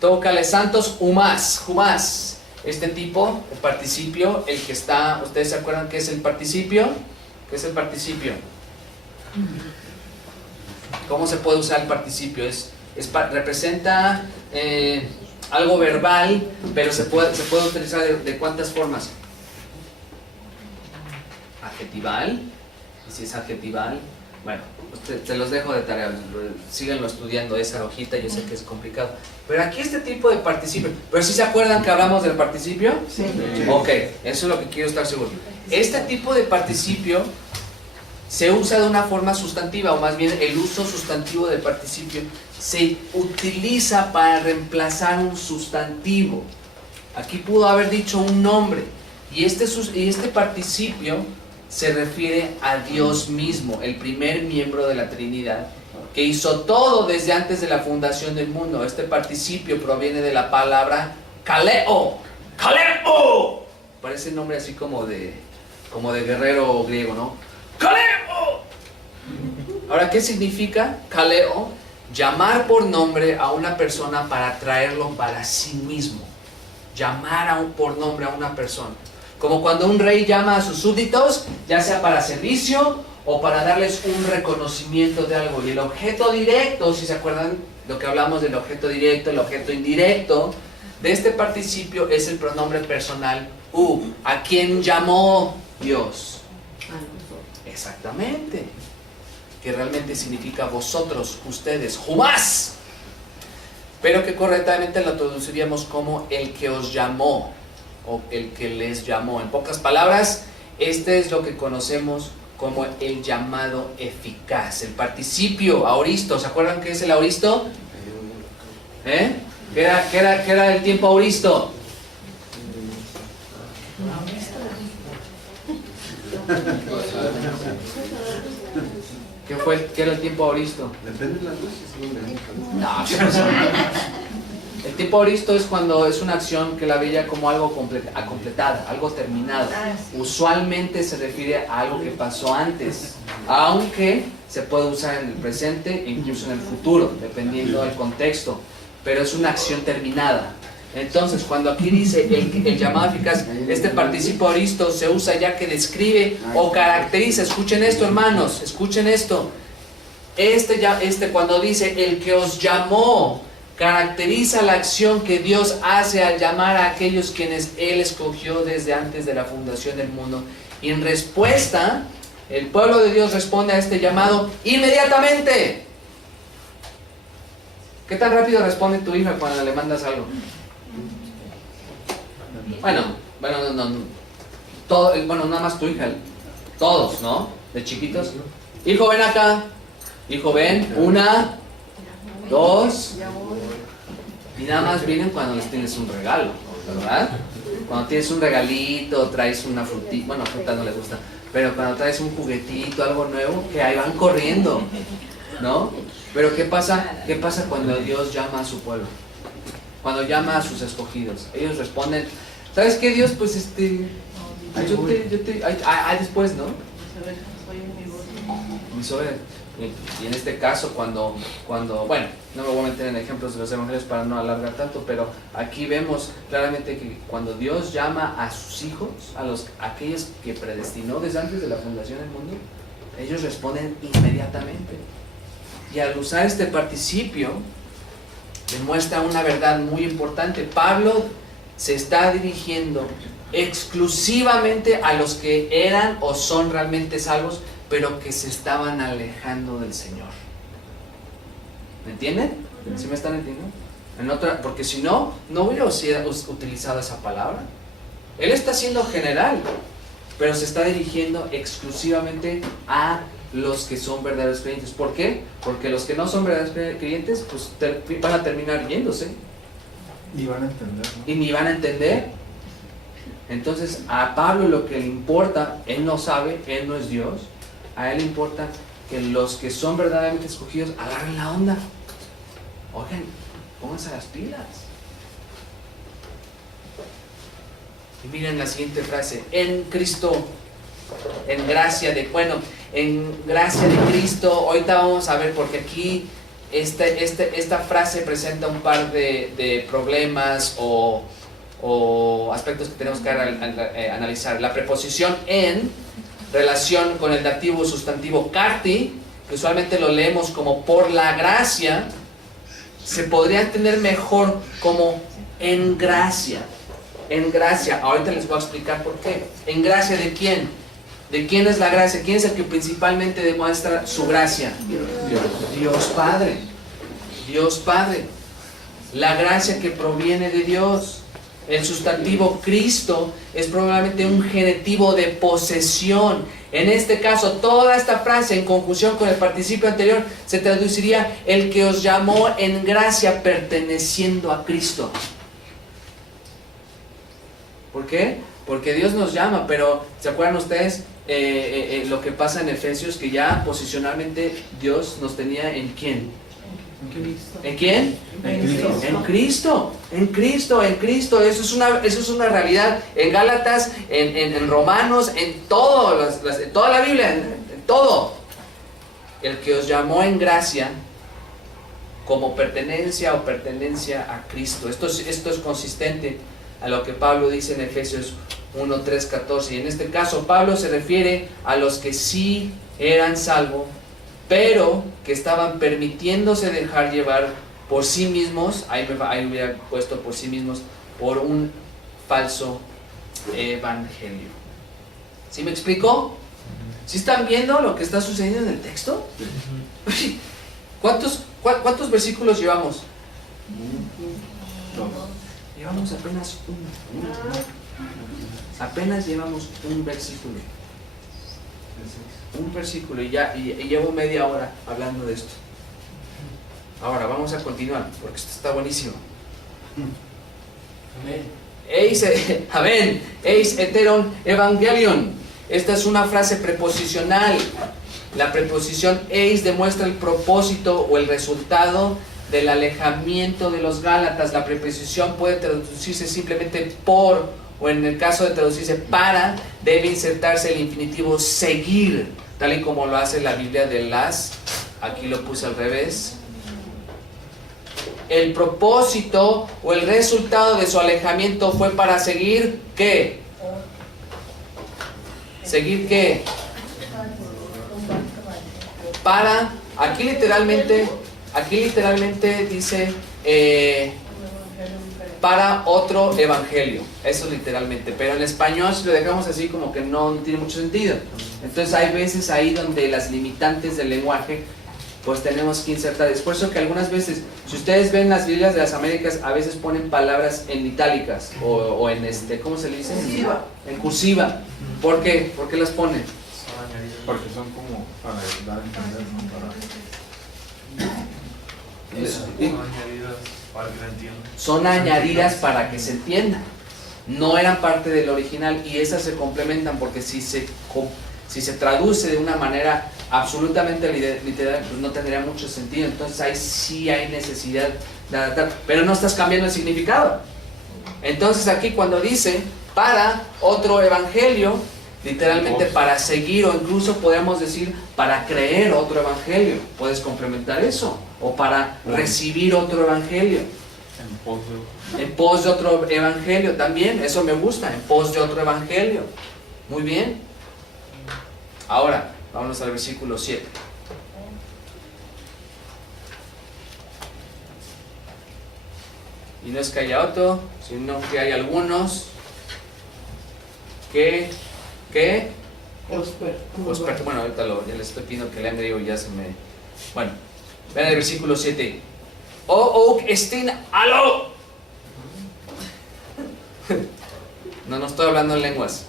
Tócale santos, humás. Este tipo de participio, el que está, ¿ustedes se acuerdan qué es el participio? ¿Qué es el participio? ¿Cómo se puede usar el participio? Representa algo verbal, pero se puede utilizar de ¿cuántas formas? Adjetival. Y si es adjetival, bueno, te los dejo de tarea, síganlo estudiando esa hojita, yo sé que es complicado. Pero aquí este tipo de participio, ¿pero si se acuerdan que hablamos del participio? Sí. Ok, eso es lo que quiero estar seguro. Este tipo de participio se usa de una forma sustantiva, o más bien el uso sustantivo del participio se utiliza para reemplazar un sustantivo. Aquí pudo haber dicho un nombre, y este participio se refiere a Dios mismo, el primer miembro de la Trinidad, que hizo todo desde antes de la fundación del mundo. Este participio proviene de la palabra kaleo. ¡Kaleo! Parece un nombre así como de guerrero griego, ¿no? ¡Kaleo! Ahora, ¿qué significa kaleo? Llamar por nombre a una persona para traerlo para sí mismo. Llamar por nombre a una persona. Como cuando un rey llama a sus súbditos, ya sea para servicio o para darles un reconocimiento de algo. Y el objeto directo, si se acuerdan lo que hablamos del objeto directo, el objeto indirecto, de este participio es el pronombre personal ¿a quién llamó Dios? Exactamente. Que realmente significa vosotros, ustedes, humás. Pero que correctamente lo traduciríamos como el que os llamó, o el que les llamó. En pocas palabras, este es lo que conocemos como el llamado eficaz, el participio aoristo. ¿Se acuerdan qué es el aoristo? ¿Qué era el tiempo aoristo? ¿Qué era el tiempo aoristo? Depende de las dosis. No, ¿qué pasó? El tiempo aoristo es cuando es una acción que la veía como algo completada, algo terminado. Usualmente se refiere a algo que pasó antes, aunque se puede usar en el presente e incluso en el futuro, dependiendo del contexto, pero es una acción terminada. Entonces, cuando aquí dice el llamado eficaz, este participio aoristo se usa ya que describe o caracteriza. Escuchen esto, hermanos, escuchen esto. Cuando dice el que os llamó, caracteriza la acción que Dios hace al llamar a aquellos quienes Él escogió desde antes de la fundación del mundo. Y en respuesta, el pueblo de Dios responde a este llamado inmediatamente. ¿Qué tan rápido responde tu hija cuando le mandas algo? Bueno, no. Nada más tu hija. Todos, ¿no? De chiquitos. Hijo, ven acá. Hijo, ven. 1, 2. Y nada más vienen cuando les tienes un regalo, ¿verdad? Cuando tienes un regalito, traes una frutita, bueno, fruta no les gusta, pero cuando traes un juguetito, algo nuevo, que ahí van corriendo, ¿no? Pero ¿qué pasa cuando Dios llama a su pueblo? Cuando llama a sus escogidos, ellos responden, ¿sabes qué, Dios? Pues después, ¿no? Mis ovejas. Y en este caso, cuando, bueno, no me voy a meter en ejemplos de los evangelios para no alargar tanto, pero aquí vemos claramente que cuando Dios llama a sus hijos, aquellos que predestinó desde antes de la fundación del mundo, ellos responden inmediatamente. Y al usar este participio, demuestra una verdad muy importante. Pablo se está dirigiendo exclusivamente a los que eran o son realmente salvos, pero que se estaban alejando del Señor. ¿Me entienden? ¿Sí me están entendiendo? Porque si no, no hubiera utilizado esa palabra. Él está siendo general, pero se está dirigiendo exclusivamente a los que son verdaderos creyentes. ¿Por qué? Porque los que no son verdaderos creyentes, pues van a terminar yéndose. Y van a entender, ¿no? Y ni van a entender. Entonces a Pablo lo que le importa, él no sabe, él no es Dios, a él le importa que los que son verdaderamente escogidos agarren la onda. Oigan, pónganse las pilas. Y miren la siguiente frase: en Cristo, en gracia de Cristo. Ahorita vamos a ver, porque aquí esta frase presenta un par de problemas o aspectos que tenemos que analizar. La preposición en relación con el dativo sustantivo carti, que usualmente lo leemos como por la gracia, se podría entender mejor como en gracia. En gracia. Ahorita les voy a explicar por qué. ¿En gracia de quién? ¿De quién es la gracia? ¿Quién es el que principalmente demuestra su gracia? Dios Padre. Dios Padre. La gracia que proviene de Dios. El sustantivo Cristo es probablemente un genitivo de posesión. En este caso, toda esta frase en conjunción con el participio anterior se traduciría: el que os llamó en gracia perteneciendo a Cristo. ¿Por qué? Porque Dios nos llama, pero ¿se acuerdan ustedes lo que pasa en Efesios? Que ya posicionalmente Dios nos tenía ¿en quién? ¿En quién? En Cristo. En Cristo, en Cristo, en Cristo. Eso es una realidad. En Gálatas, en Romanos, en todo, en toda la Biblia, en todo. El que os llamó en gracia como pertenencia o pertenencia a Cristo. Esto es consistente a lo que Pablo dice en Efesios 1, 3, 14. Y en este caso Pablo se refiere a los que sí eran salvos, pero que estaban permitiéndose dejar llevar por sí mismos, ahí hubiera puesto por sí mismos, por un falso evangelio. ¿Sí me explico? ¿Sí están viendo lo que está sucediendo en el texto? ¿Cuántos versículos llevamos? Llevamos apenas uno. Apenas llevamos un versículo. Un versículo y llevo media hora hablando de esto. Ahora vamos a continuar, porque esto está buenísimo. Amén. Eis heteron evangelion. Esta es una frase preposicional. La preposición eis demuestra el propósito o el resultado del alejamiento de los Gálatas. La preposición puede traducirse simplemente por, o en el caso de traducirse para, debe insertarse el infinitivo seguir, tal y como lo hace la Biblia de las. Aquí lo puse al revés. El propósito o el resultado de su alejamiento fue para seguir ¿qué? ¿Seguir qué? Para, aquí literalmente dice para otro evangelio, eso literalmente, pero en español si lo dejamos así como que no tiene mucho sentido. Entonces hay veces ahí donde las limitantes del lenguaje pues tenemos que insertar. Es por eso que algunas veces, si ustedes ven las Biblias de las Américas, a veces ponen palabras en itálicas o en ¿cómo se le dice? Cursiva. En cursiva. ¿Por qué? ¿Por qué las ponen? Porque son como para dar a entender, ¿no? Son añadidas para que se entienda. No eran parte del original y esas se complementan, porque si se traduce de una manera absolutamente literal, pues no tendría mucho sentido. Entonces ahí sí hay necesidad de adaptar, pero no estás cambiando el significado. Entonces aquí cuando dice para otro evangelio, literalmente para seguir, o incluso podemos decir para creer otro evangelio, puedes complementar eso, o para recibir otro evangelio, en pos de otro evangelio también, eso me gusta, en pos de otro evangelio. Muy bien. Ahora vámonos al versículo 7. Y no es que haya otro, sino que hay algunos que bueno, ahorita ya les estoy pidiendo que lean griego y ya se me... Bueno, vean el versículo 7. O oak estin alo. No estoy hablando en lenguas.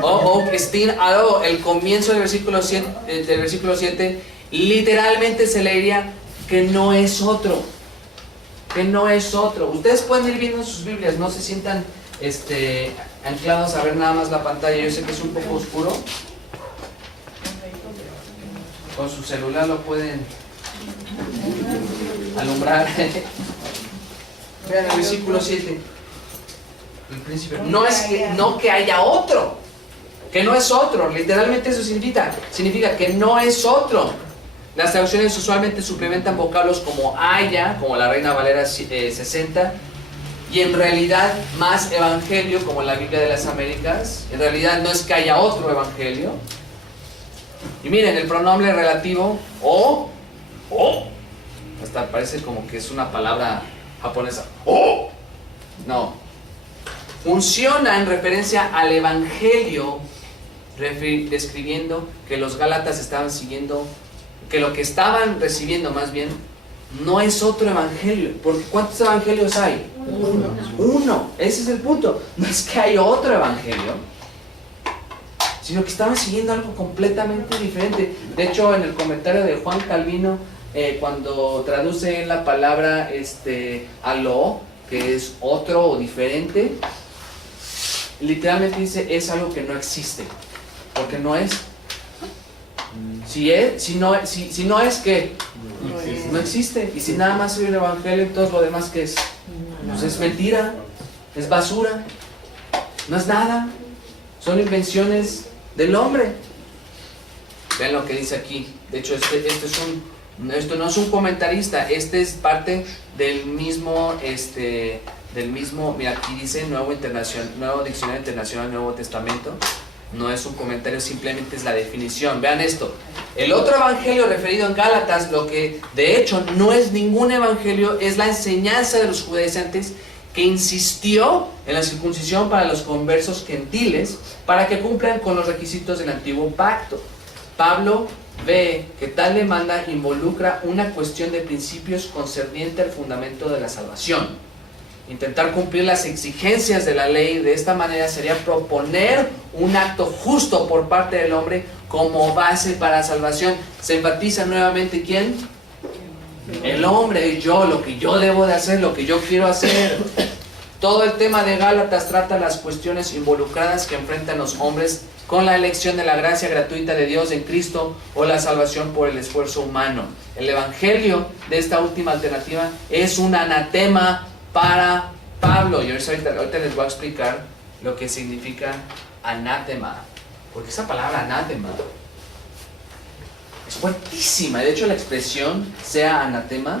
O oak estin alo. El comienzo del versículo 7 literalmente se leería que no es otro. Que no es otro. Ustedes pueden ir viendo sus Biblias, no se sientan anclados a ver nada más la pantalla. Yo sé que es un poco oscuro. Con su celular lo pueden alumbrar. Vean el versículo 7. El príncipe. No que haya otro. Que no es otro. Literalmente eso significa que no es otro. Las traducciones usualmente suplementan vocablos como haya, como la Reina Valera 60, y en realidad más evangelio, como la Biblia de las Américas. En realidad no es que haya otro evangelio. Y miren, el pronombre relativo o, hasta parece como que es una palabra japonesa. O, no. Funciona en referencia al evangelio, describiendo que los gálatas estaban siguiendo, que lo que estaban recibiendo más bien no es otro evangelio. Porque ¿cuántos evangelios hay? Uno. Ese es el punto. No es que hay otro evangelio, sino que estaban siguiendo algo completamente diferente. De hecho, en el comentario de Juan Calvino, cuando traduce la palabra aló, que es otro o diferente, literalmente dice es algo que no existe, porque no es. Si no es, ¿qué? No existe. Y si nada más soy el evangelio, todo lo demás, ¿qué es? Pues es mentira, es basura, no es nada, son invenciones del hombre. Vean lo que dice aquí. De hecho, esto no es un comentarista, este es parte del mismo, mira, aquí dice Nuevo Diccionario Internacional Nuevo Testamento. No es un comentario, simplemente es la definición. Vean esto. El otro evangelio referido en Gálatas, lo que de hecho no es ningún evangelio, es la enseñanza de los judaizantes que insistió en la circuncisión para los conversos gentiles para que cumplan con los requisitos del antiguo pacto. Pablo ve que tal demanda involucra una cuestión de principios concerniente al fundamento de la salvación. Intentar cumplir las exigencias de la ley de esta manera sería proponer un acto justo por parte del hombre como base para la salvación. Se enfatiza nuevamente ¿quién? El hombre, lo que yo debo de hacer, lo que yo quiero hacer. Todo el tema de Gálatas trata las cuestiones involucradas que enfrentan los hombres con la elección de la gracia gratuita de Dios en Cristo o la salvación por el esfuerzo humano. El evangelio de esta última alternativa es un anatema para Pablo. Y ahorita les voy a explicar lo que significa anátema, porque esa palabra anátema es fuertísima. De hecho, la expresión sea anatema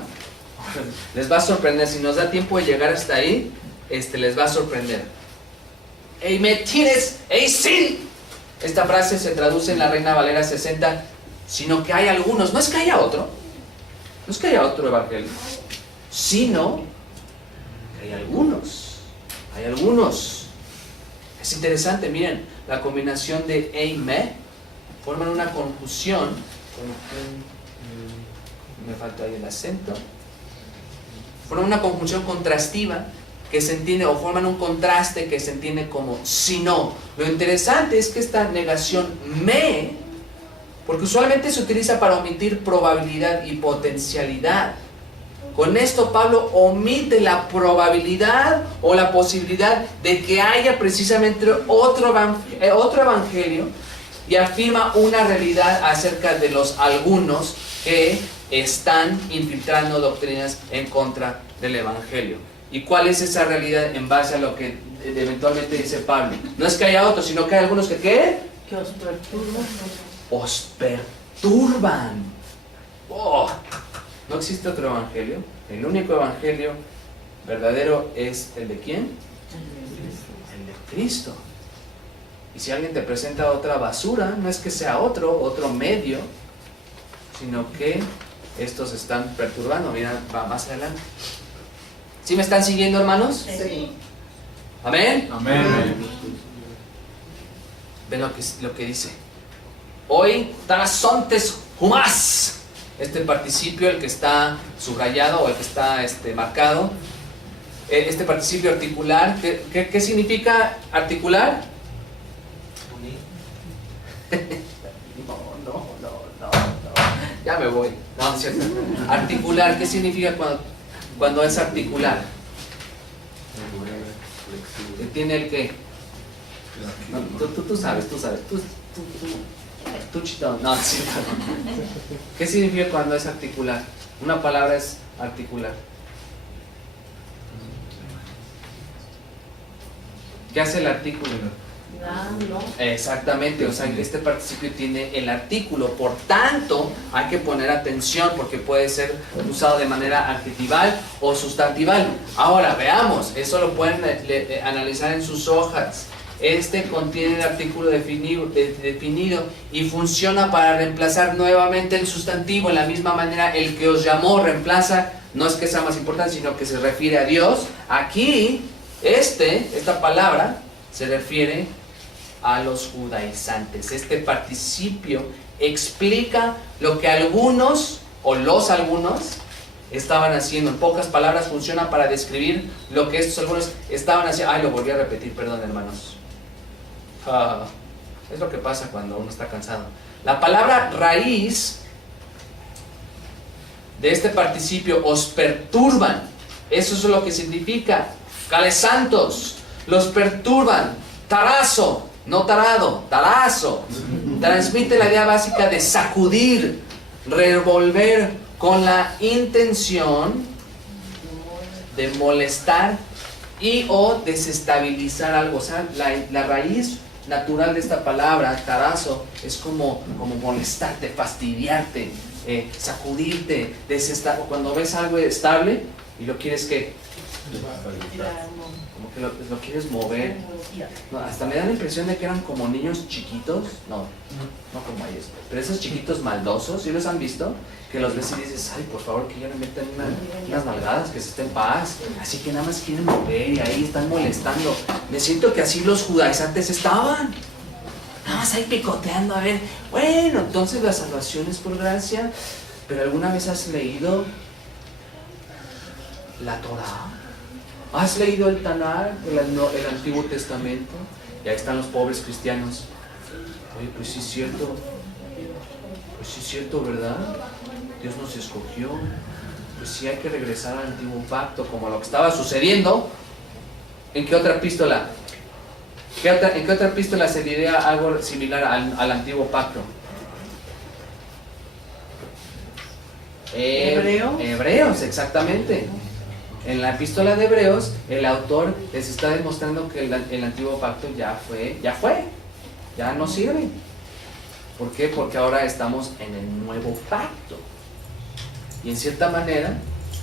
les va a sorprender. Si nos da tiempo de llegar hasta ahí, les va a sorprender. ¡Ey, me tienes! ¡Ey, sí! Esta frase se traduce en la Reina Valera 60, sino que hay algunos, no es que haya otro, no es que haya otro evangelio, sino que hay algunos. Es interesante, miren, la combinación de eime forman una conjunción, me falta ahí el acento, forman una conjunción contrastiva que se entiende, o forman un contraste que se entiende como si no. Lo interesante es que esta negación me, porque usualmente se utiliza para omitir probabilidad y potencialidad. Con esto Pablo omite la probabilidad o la posibilidad de que haya precisamente otro evangelio y afirma una realidad acerca de los algunos que están infiltrando doctrinas en contra del evangelio. ¿Y cuál es esa realidad en base a lo que eventualmente dice Pablo? No es que haya otros, sino que hay algunos que ¿qué? Que os perturban. Os perturban. Oh. No existe otro evangelio. El único evangelio verdadero es el de ¿quién? El de Cristo. Y si alguien te presenta otra basura, no es que sea otro medio, sino que estos están perturbando. Mira, va más adelante. ¿Sí me están siguiendo, hermanos? Sí. Amén. Amén. Ven lo que dice. Hoy tarasontes humás. Este participio, el que está subrayado o el que está marcado. Este participio articular, ¿qué significa articular? No. Ya me voy. No, es cierto. Articular, ¿qué significa cuando es articular? ¿Tiene el qué? No, tú sabes. Tú chitón. No, es cierto. ¿Qué significa cuando es articular? Una palabra es articular. ¿Qué hace el artículo? Exactamente, o sea, este participio tiene el artículo, por tanto hay que poner atención porque puede ser usado de manera adjetival o sustantival. Ahora veamos, eso lo pueden analizar en sus hojas. Este contiene el artículo definido y funciona para reemplazar nuevamente el sustantivo. En la misma manera, el que os llamó reemplaza, no es que sea más importante, sino que se refiere a Dios. Aquí, esta palabra se refiere a los judaizantes. Este participio explica lo que algunos estaban haciendo. En pocas palabras funciona para describir lo que estos algunos estaban haciendo. Lo volví a repetir, perdón, hermanos. Es lo que pasa cuando uno está cansado. La palabra raíz de este participio, os perturban. Eso es lo que significa. Calesantos, los perturban. Tarazo, no tarado, tarazo. Transmite la idea básica de sacudir, revolver con la intención de molestar y o desestabilizar algo. O sea, la raíz natural de esta palabra, tarazo, es como molestarte, fastidiarte, sacudirte, cuando ves algo estable y lo quieres que como que lo quieres mover. No, hasta me da la impresión de que eran como niños chiquitos, no como ellos, pero esos chiquitos maldosos, ¿sí los han visto? Que los ves y dices, ay, por favor, que ya me metan unas nalgadas, que se esté en paz. Así que nada más quieren mover y ahí están molestando. Me siento que así los judaizantes estaban. Nada más ahí picoteando, a ver. Bueno, entonces la salvación es por gracia. ¿Pero alguna vez has leído la Torá? ¿Has leído el Tanar, el Antiguo Testamento? Y ahí están los pobres cristianos. Oye, pues sí es cierto. Pues sí es cierto, ¿verdad? Dios nos escogió. Pues sí hay que regresar al Antiguo Pacto, como lo que estaba sucediendo. ¿En qué otra epístola? ¿En qué otra epístola se diría algo similar al Antiguo Pacto? Hebreos, exactamente. En la epístola de Hebreos, el autor les está demostrando que el Antiguo Pacto ya no sirve. ¿Por qué? Porque ahora estamos en el nuevo pacto. Y en cierta manera,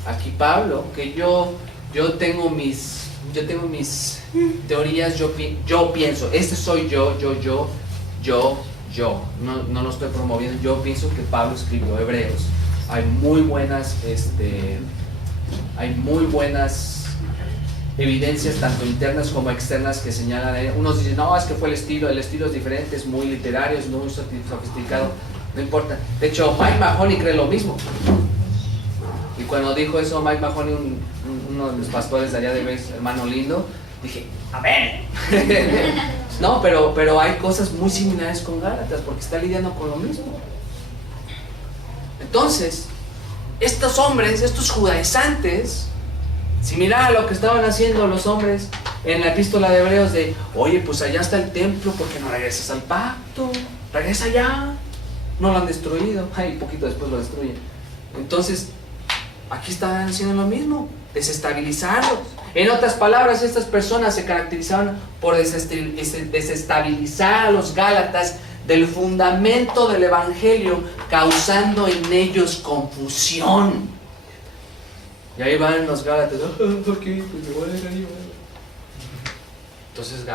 aquí Pablo, que yo tengo mis teorías, yo pienso, soy yo, no lo estoy promoviendo, yo pienso que Pablo escribió Hebreos. Hay muy buenas evidencias, tanto internas como externas, que señalan. Unos dicen, no, es que fue el estilo es diferente, es muy literario, es muy sofisticado. No importa. De hecho, Mike Mahoney cree lo mismo. Y cuando dijo eso Mike Mahoney, uno de los pastores de allá de Bess, hermano lindo, dije, amén. No, pero hay cosas muy similares con Gálatas, porque está lidiando con lo mismo. Entonces, estos hombres, estos judaizantes, similar a lo que estaban haciendo los hombres en la epístola de Hebreos, de, oye, pues allá está el templo, ¿por qué no regresas al pacto? Regresa allá. No lo han destruido, poquito después lo destruyen. Entonces, aquí están haciendo lo mismo, desestabilizarlos. En otras palabras, estas personas se caracterizaban por desestabilizar a los gálatas del fundamento del evangelio, causando en ellos confusión. Y ahí van los gálatas, ¿por qué? Pues me voy a dejar llevar. Entonces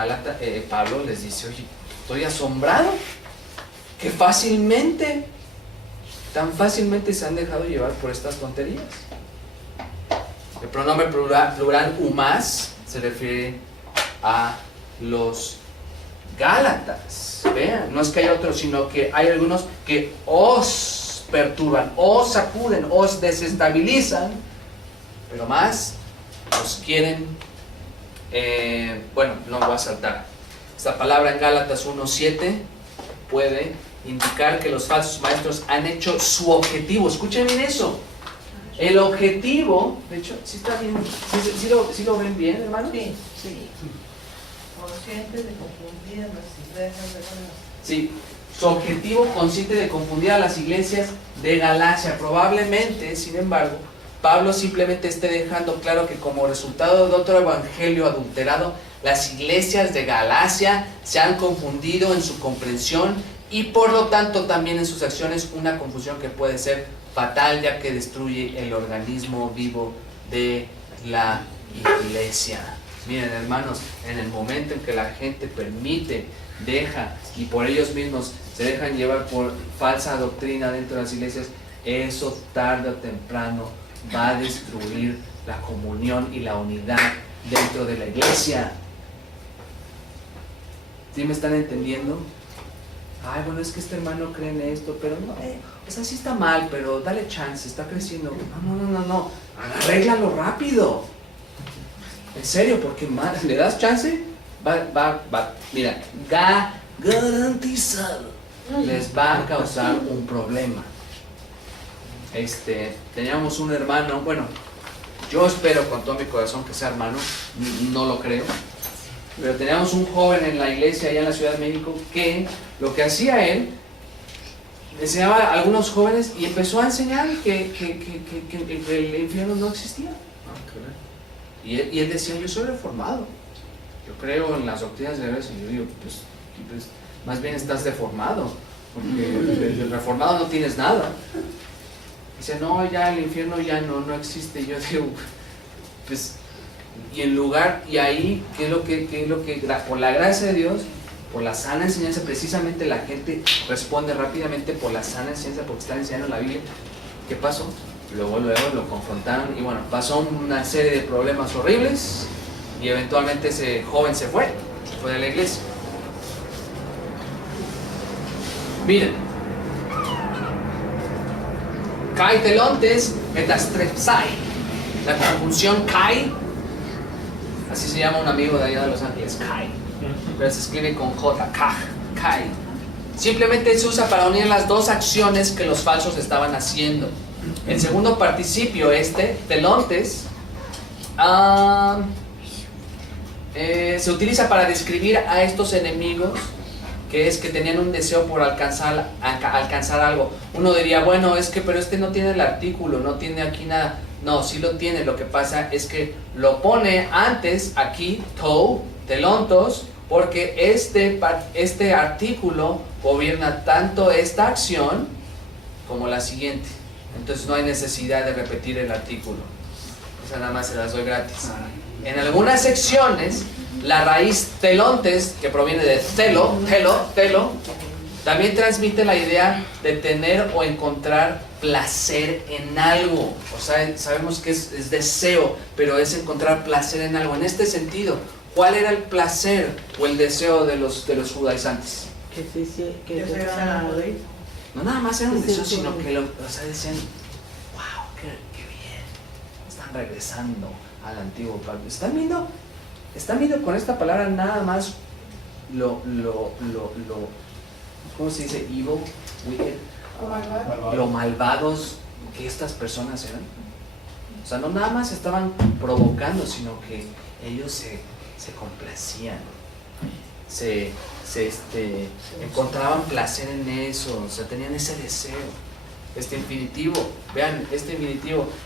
Pablo les dice, oye, estoy asombrado que tan fácilmente se han dejado llevar por estas tonterías. pronombre plural humas se refiere a los Gálatas. Vean, no es que haya otros, sino que hay algunos que os perturban, os sacuden, os desestabilizan, pero más os quieren, bueno, no voy a saltar. Esta palabra en Gálatas 1:7 puede indicar que los falsos maestros han hecho su objetivo. Escuchen bien eso. El objetivo, de hecho, ¿sí está bien? ¿Sí lo ven bien, hermano? Sí, sí. Conscientes de confundir las iglesias de Galacia. Sí, su objetivo consiste de confundir a las iglesias de Galacia. Probablemente, sin embargo, Pablo simplemente esté dejando claro que como resultado de otro evangelio adulterado, las iglesias de Galacia se han confundido en su comprensión y por lo tanto también en sus acciones, una confusión que puede ser fatal ya que destruye el organismo vivo de la iglesia. Miren, hermanos, en el momento en que la gente permite, deja y por ellos mismos se dejan llevar por falsa doctrina dentro de las iglesias, eso tarde o temprano va a destruir la comunión y la unidad dentro de la iglesia. ¿Sí me están entendiendo? Ay, bueno, es que este hermano cree en esto, pero no, o sea, sí está mal, pero dale chance, está creciendo. No, arréglalo rápido. En serio, porque ¿le das chance? Va, mira, garantizado, les va a causar un problema. Teníamos un hermano, bueno, yo espero con todo mi corazón que sea hermano, no lo creo, pero teníamos un joven en la iglesia allá en la Ciudad de México que lo que hacía él, enseñaba a algunos jóvenes y empezó a enseñar que el infierno no existía. Y él decía, yo soy reformado, yo creo en las doctrinas de la iglesia. Y yo digo, pues más bien estás deformado, porque el reformado no tienes nada. Dice, no, ya el infierno ya no existe. Yo digo, pues, y ahí, ¿qué es lo que por la gracia de Dios, por la sana enseñanza, precisamente la gente responde rápidamente por la sana enseñanza, porque están enseñando la Biblia? ¿Qué pasó? Luego lo confrontaron y bueno, pasó una serie de problemas horribles y eventualmente ese joven se fue de la iglesia. Miren, kai telontes metastrepsai, la conjunción kai, así se llama un amigo de allá de Los Ángeles, kai, pero se escribe con J, kai. Simplemente se usa para unir las dos acciones que los falsos estaban haciendo. El segundo participio, telontes, se utiliza para describir a estos enemigos, que es que tenían un deseo por alcanzar algo. Uno diría, bueno, pero no tiene el artículo, no tiene aquí nada. No, sí lo tiene, lo que pasa es que lo pone antes aquí, telontos, porque este artículo gobierna tanto esta acción como la siguiente. Entonces no hay necesidad de repetir el artículo. Esa nada más se las doy gratis. En algunas secciones, la raíz telontes, que proviene de telo, también transmite la idea de tener o encontrar placer en algo. O sea, sabemos que es deseo, pero es encontrar placer en algo. En este sentido, ¿cuál era el placer o el deseo de los judaizantes? Que No nada más era un deseo, sino que decían, wow, qué bien, están regresando al antiguo pacto. ¿Están viendo con esta palabra nada más ¿cómo se dice? Evil, wicked, lo malvados que estas personas eran? O sea, no nada más estaban provocando, sino que ellos se complacían, se encontraban placer en eso, o sea, tenían ese deseo. Este infinitivo, vean,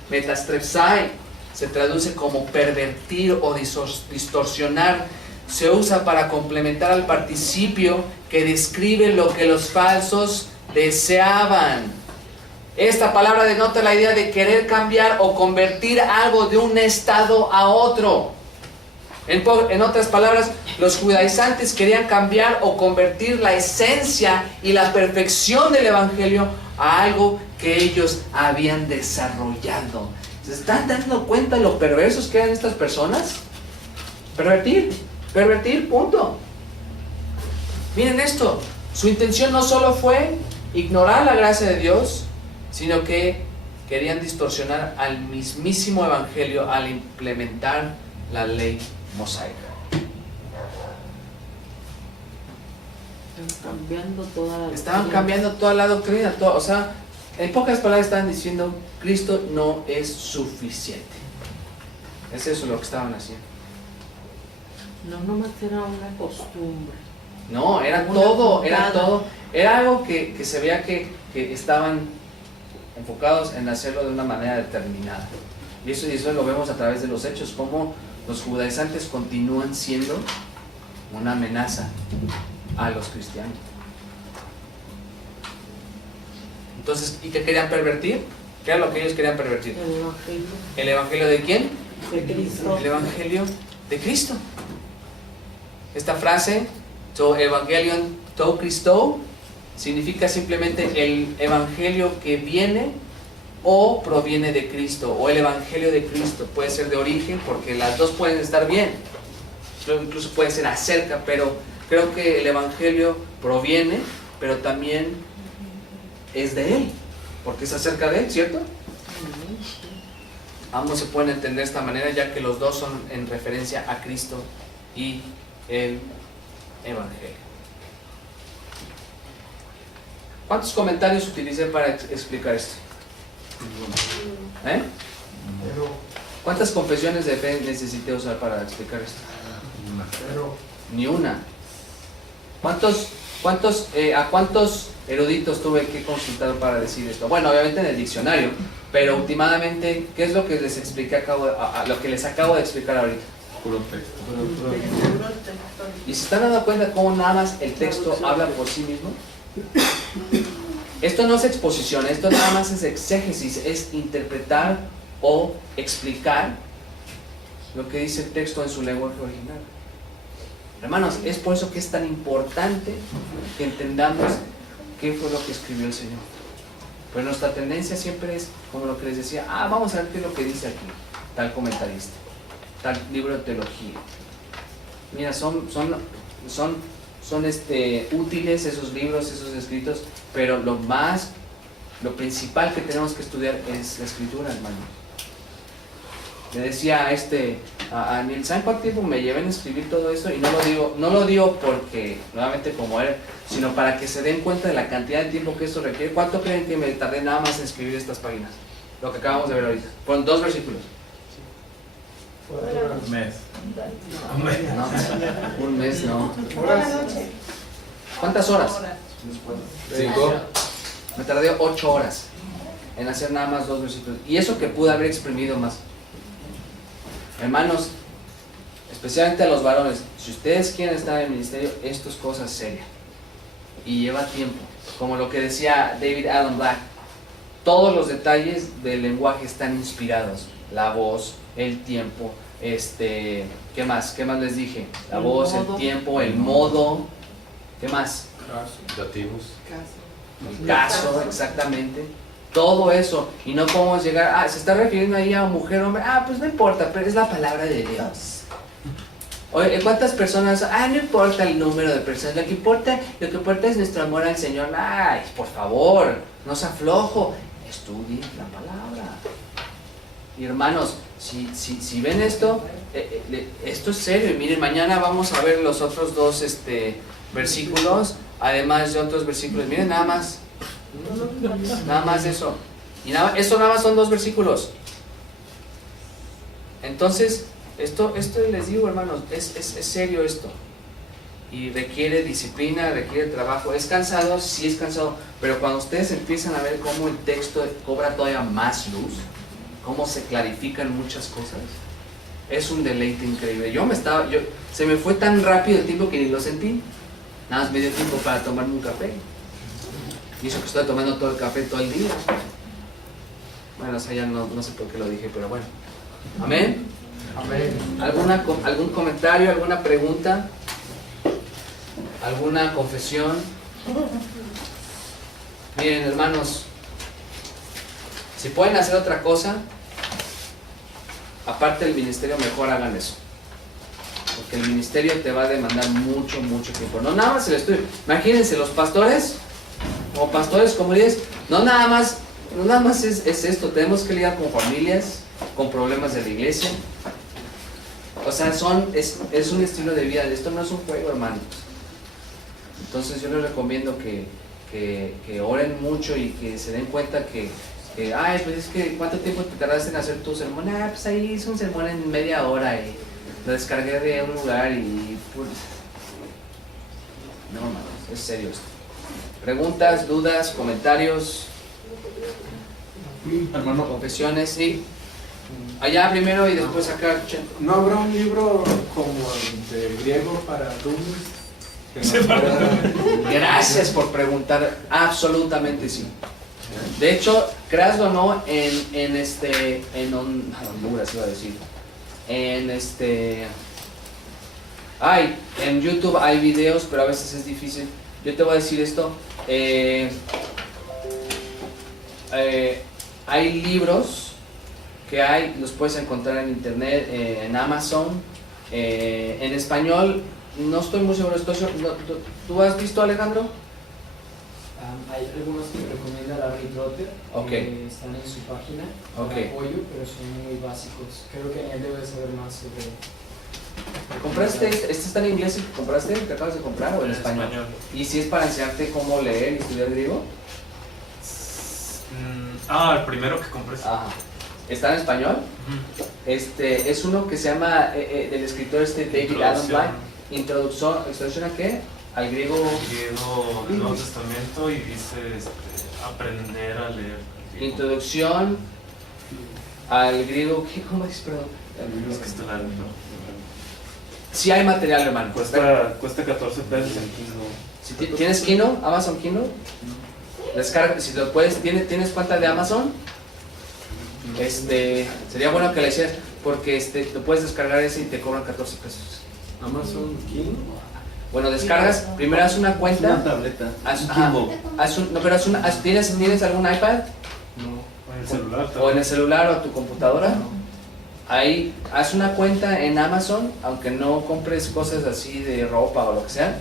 metastrepsai, se traduce como pervertir o distorsionar. Se usa para complementar al participio que describe lo que los falsos deseaban. Esta palabra denota la idea de querer cambiar o convertir algo de un estado a otro. En otras palabras, los judaizantes querían cambiar o convertir la esencia y la perfección del evangelio a algo que ellos habían desarrollado. ¿Se están dando cuenta de lo perversos que eran estas personas? Pervertir, punto. Miren esto, su intención no solo fue ignorar la gracia de Dios, sino que querían distorsionar al mismísimo evangelio al implementar la ley mosaica. Estaban cambiando toda la doctrina, o sea, en pocas palabras estaban diciendo, Cristo no es suficiente. Es eso lo que estaban haciendo. No, nomás era una costumbre. No, era todo. Era algo que se veía que estaban enfocados en hacerlo de una manera determinada. Y eso lo vemos a través de los hechos, cómo los judaizantes continúan siendo una amenaza a los cristianos. Entonces, ¿y qué querían pervertir? ¿Qué era lo que ellos querían pervertir? El evangelio. ¿El evangelio de quién? De Cristo. El evangelio de Cristo. Esta frase, to evangelion to Christo, significa simplemente el evangelio que viene o proviene de Cristo, o el evangelio de Cristo. Puede ser de origen, porque las dos pueden estar bien, incluso puede ser acerca, pero creo que el evangelio proviene, pero también es de Él, porque es acerca de Él, ¿cierto? Ambos se pueden entender de esta manera, ya que los dos son en referencia a Cristo y el evangelio. ¿Cuántos comentarios utilicé para explicar esto? ¿Cuántas confesiones de fe necesité usar para explicar esto? Ni una. ¿A cuántos eruditos tuve que consultar para decir esto? Bueno, obviamente en el diccionario, pero últimamente, ¿qué es lo que les expliqué lo que les acabo de explicar ahorita? Puro texto. ¿Y se están dando cuenta cómo nada más el texto habla por sí mismo? Esto no es exposición, esto nada más es exégesis, es interpretar o explicar lo que dice el texto en su lenguaje original. Hermanos, es por eso que es tan importante que entendamos qué fue lo que escribió el Señor. Pero nuestra tendencia siempre es, como lo que les decía, vamos a ver qué es lo que dice aquí tal comentarista, tal libro de teología. Mira, son útiles esos libros, esos escritos, pero lo principal que tenemos que estudiar es la escritura, hermano. Le decía a Neil, ¿saben cuánto tiempo me llevé en escribir todo esto? Y no lo digo porque, nuevamente como él, sino para que se den cuenta de la cantidad de tiempo que esto requiere. ¿Cuánto creen que me tardé nada más en escribir estas páginas? Lo que acabamos de ver ahorita. Fueron 2 versículos. Un mes. No, un mes no. ¿Cuántas horas? 5. Me tardé 8 horas en hacer nada más 2 versículos. Y eso que pude haber exprimido más. Hermanos, especialmente a los varones, si ustedes quieren estar en el ministerio, esto es cosa seria. Y lleva tiempo. Como lo que decía David Alan Black, todos los detalles del lenguaje están inspirados. La voz, el tiempo, ¿qué más? ¿Qué más les dije? La voz, el tiempo, el modo, ¿qué más? Dativos. El caso, exactamente. Todo eso. Y no podemos llegar, se está refiriendo ahí a mujer o hombre, pues no importa, pero es la palabra de Dios. Oye, ¿cuántas personas? No importa el número de personas, lo que importa es nuestro amor al Señor. Ay, por favor, no se aflojo, estudie la palabra. Y hermanos, si ven esto, esto es serio. Y miren, mañana vamos a ver los otros 2 versículos, además de otros versículos. Miren, nada más eso. Y eso nada más son 2 versículos. Entonces, esto les digo, hermanos, es serio esto. Y requiere disciplina, requiere trabajo. ¿Es cansado? Sí es cansado. Pero cuando ustedes empiezan a ver cómo el texto cobra todavía más luz, cómo se clarifican muchas cosas, es un deleite increíble. Se me fue tan rápido el tiempo que ni lo sentí. Nada más me dio tiempo para tomarme un café. Y eso que estoy tomando todo el café todo el día. Bueno, o sea, ya no sé por qué lo dije, pero bueno. Amén. ¿Algún comentario, alguna pregunta? ¿Alguna confesión? Miren, hermanos, si pueden hacer otra cosa, aparte del ministerio, mejor hagan eso. Porque el ministerio te va a demandar mucho tiempo. No nada más el estudio. Imagínense, los pastores, o pastores como líderes, no nada más es esto. Tenemos que lidiar con familias, con problemas de la iglesia. O sea, es un estilo de vida. Esto no es un juego, hermanos. Entonces yo les recomiendo que oren mucho y que se den cuenta que ay, pues es que ¿cuánto tiempo te tardaste en hacer tu sermón? Ah, pues ahí hice un sermón en media hora y lo descargué de un lugar y pues... No, hermanos, es serio esto. Preguntas, dudas, comentarios, Hermano, confesiones, sí. Allá primero y después acá. ¿no habrá un libro como el de griego para alumnos? Gracias por preguntar, absolutamente sí. De hecho, créaslo o no, en Honduras iba a decir, en YouTube hay videos, pero a veces es difícil. Yo te voy a decir esto, hay libros que los puedes encontrar en internet, en Amazon, en español. No estoy muy seguro. ¿Tú has visto, Alejandro? Hay algunos que recomienda Larry Trotter, que están en su página para apoyo, pero son muy básicos. Creo que Daniel debe saber más sobre... ¿Compraste? ¿Este está en inglés el que compraste, el que acabas de comprar, o en español? ¿Y si es para enseñarte cómo leer y estudiar griego? El primero que compré. Ajá. ¿Está en español? Es uno que se llama, del escritor David Adam Blight. ¿Introducción a qué? Al griego. Griego del Nuevo Testamento, y dice aprender a leer. Introducción al griego. ¿Cómo dices, perdón? Es que está largo. Sí hay material, hermano. Cuesta 14 pesos en Kindle. Si ¿Tienes Kindle? ¿Amazon Kindle? Descarga, si lo puedes, ¿tienes cuenta de Amazon? Sería bueno que la hicieras, porque lo puedes descargar ese y te cobran 14 pesos. Amazon Kindle. Bueno, descargas, primero haz una cuenta. Una tableta. ¿Tienes algún iPad? No, en el celular. O en el celular o tu computadora. Ahí haz una cuenta en Amazon, aunque no compres cosas así de ropa o lo que sea,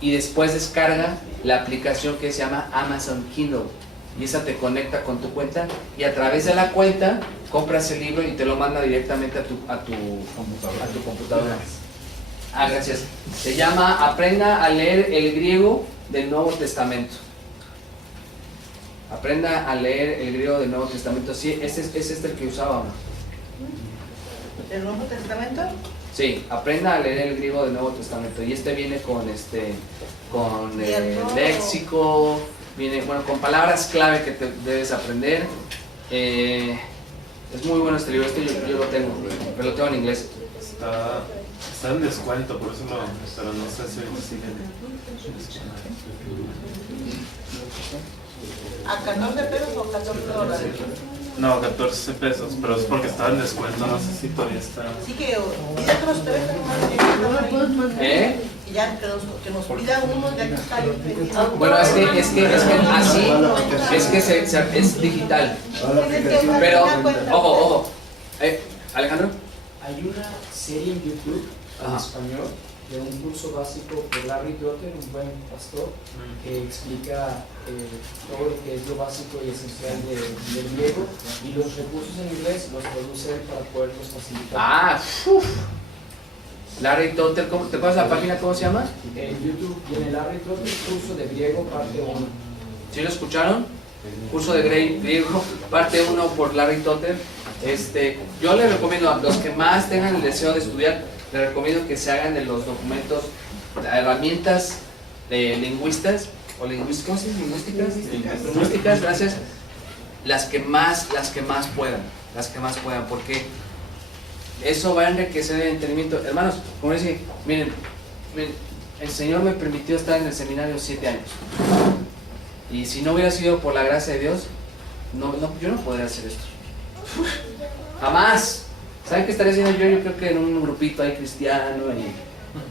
y después descarga la aplicación que se llama Amazon Kindle, y esa te conecta con tu cuenta, y a través de la cuenta compras el libro y te lo manda directamente a tu computadora. Gracias. Se llama Aprenda a leer el griego del Nuevo Testamento. Aprenda a leer el griego del Nuevo Testamento. Sí, es el que usábamos. ¿El Nuevo Testamento? Sí, aprenda a leer el griego del Nuevo Testamento. Y viene con léxico, viene con palabras clave que te debes aprender. Es muy bueno este libro. Yo lo tengo, pero lo tengo en inglés. Está en descuento, por eso pero no sé si sigue. ¿A 14 pesos o $14? No, 14 pesos, pero es porque estaba en descuento, no sé si todavía está. Así que pide que nos traigan y ya que nos pida uno, ya que está ahí. Bueno, es digital. Pero, ojo. Alejandro. Hay una serie en YouTube en español de un curso básico por Larry Trotter, un buen pastor, que explica todo lo que es lo básico y esencial del griego, y los recursos en inglés los traduce para poderlos facilitar. Larry Trotter, ¿te pasas la página? ¿Cómo se llama? En YouTube viene Larry Trotter, curso de griego, parte 1. ¿Sí lo escucharon? Curso de griego, parte 1 por Larry Trotter. Yo les recomiendo a los que más tengan el deseo de estudiar, les recomiendo que se hagan de los documentos, herramientas de lingüistas o lingüísticas, gracias, las que más puedan, porque eso va a enriquecer el entendimiento. Hermanos, como decía, miren, el Señor me permitió estar en el seminario 7 años, y si no hubiera sido por la gracia de Dios, yo no podría hacer esto. Jamás. ¿Saben qué estaría haciendo yo? Yo creo que en un grupito ahí cristiano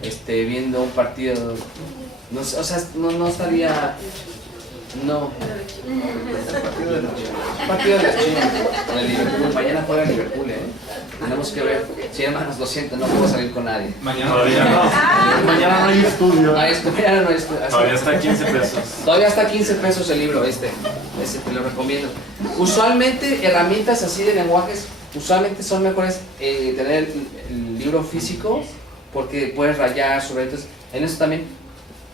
y viendo un partido. No estaría. No. El partido de noche. Partido de las Chivas. Con el Liverpool. Mañana juega el Liverpool, Tenemos que ver. Sí, hermanos, lo siento, no puedo salir con nadie. Mañana Todavía no. Mañana no hay estudio. Mañana no hay estudio. Todavía está a 15 pesos. Todavía está a 15 pesos el libro ese te lo recomiendo. Usualmente herramientas así de lenguajes, usualmente son mejores tener el libro físico porque puedes rayar sobre entonces, en eso también,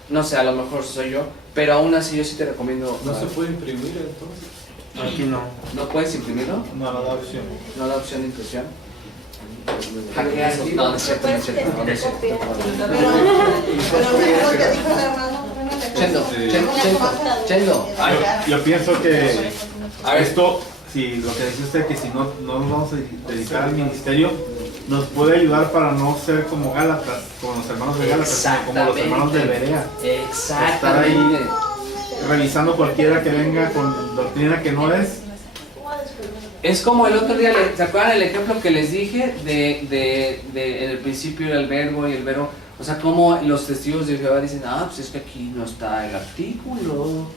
no sé, a lo mejor soy yo, pero aún así yo sí te recomiendo. ¿No se puede imprimir entonces? Aquí no. ¿No puedes imprimirlo? No, no da opción. ¿No da opción de impresión? Hackear, no, no es cierto, no es cierto, no es cierto. Pero luego te dijo el hermano, Chendo. Ay, Yo pienso que a ver, esto, si lo que dice usted, que si no nos vamos a dedicar al ministerio, nos puede ayudar para no ser como Gálatas, como los hermanos de Gálatas, sino como los hermanos de Berea. exactamente. Revisando cualquiera que venga con doctrina que no es. Es como el otro día, ¿se acuerdan el ejemplo que les dije de en el principio era el verbo y el verbo? O sea, como los testigos de Jehová dicen, pues es que aquí no está el artículo.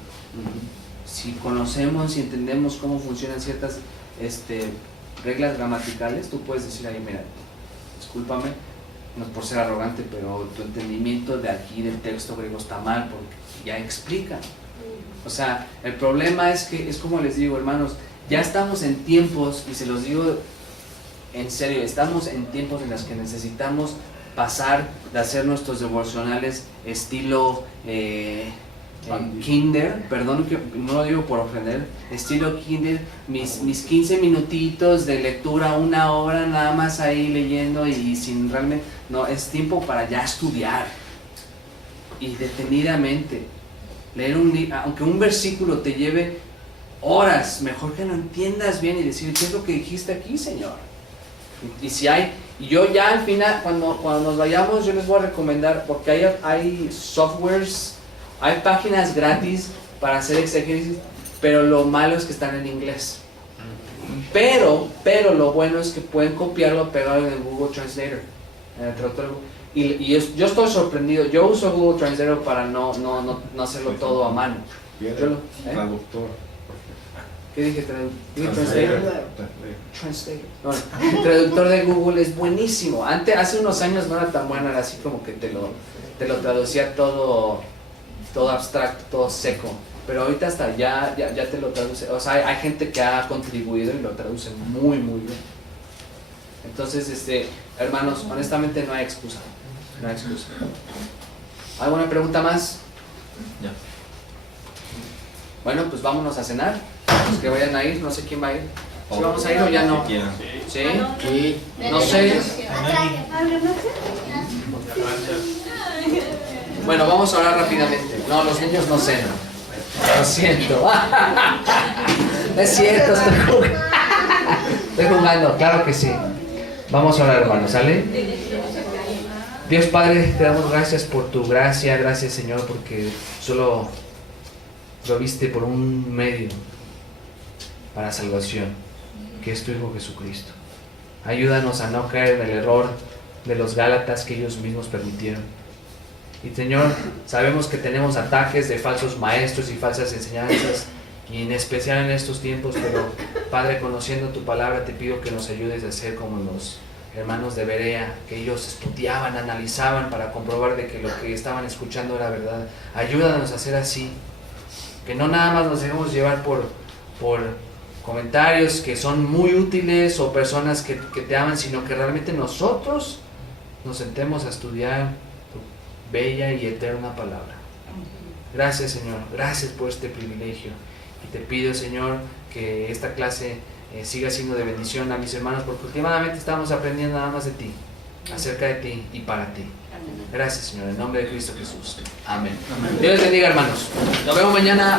Si conocemos y entendemos cómo funcionan ciertas reglas gramaticales, tú puedes decir ahí, mira, discúlpame, no es por ser arrogante, pero tu entendimiento de aquí del texto griego está mal porque ya explica. O sea, el problema es que, es como les digo, hermanos, ya estamos en tiempos, y se los digo en serio, estamos en tiempos en los que necesitamos pasar de hacer nuestros devocionales estilo kinder, perdón que no lo digo por ofender, estilo kinder, mis 15 minutitos de lectura, una hora nada más ahí leyendo y sin realmente, no, es tiempo para ya estudiar y detenidamente leer aunque un versículo te lleve horas, mejor que lo entiendas bien y decir, ¿qué es lo que dijiste aquí, Señor? Y si hay, y yo ya al final, cuando nos vayamos, yo les voy a recomendar, porque hay softwares, hay páginas gratis para hacer exégesis, pero lo malo es que están en inglés. Pero lo bueno es que pueden copiarlo, pegarlo en el Google Translator, en el traductor. Y yo estoy sorprendido, yo uso Google Translator para no hacerlo todo a mano. Traductor. ¿Qué dije? Translator. No, el traductor de Google es buenísimo. Hace unos años no era tan bueno, era así como que te lo traducía todo abstracto, todo seco. Pero ahorita hasta ya te lo traduce. O sea, hay gente que ha contribuido y lo traduce muy, muy bien. Entonces, hermanos, honestamente no hay excusa. No hay excusa. ¿Alguna pregunta más? Ya. Bueno, pues vámonos a cenar. Los que vayan a ir, no sé quién va a ir. ¿Sí vamos a ir o ya no? ¿Sí? Sí. No sé. Bueno, vamos a orar rápidamente. No, los niños no cenan. Lo siento. Es cierto, estoy jugando, claro que sí. Vamos a orar, hermanos, ¿sale? Dios Padre, te damos gracias por tu gracia, gracias Señor, porque solo proviste por un medio para salvación, que es tu Hijo Jesucristo. Ayúdanos a no caer en el error de los Gálatas que ellos mismos permitieron. Y Señor, sabemos que tenemos ataques de falsos maestros y falsas enseñanzas, y en especial en estos tiempos, pero Padre, conociendo tu palabra, te pido que nos ayudes a ser como los hermanos de Berea, que ellos estudiaban, analizaban para comprobar de que lo que estaban escuchando era verdad. Ayúdanos a ser así, que no nada más nos dejemos llevar por comentarios que son muy útiles o personas que te aman, sino que realmente nosotros nos sentemos a estudiar tu bella y eterna palabra. Gracias, Señor, gracias por este privilegio, y te pido, Señor, que esta clase siga siendo de bendición a mis hermanos, porque últimamente estamos aprendiendo nada más de ti, acerca de ti y para ti. Gracias, Señor, en nombre de Cristo Jesús. Amén. Dios les bendiga, hermanos. Nos vemos mañana.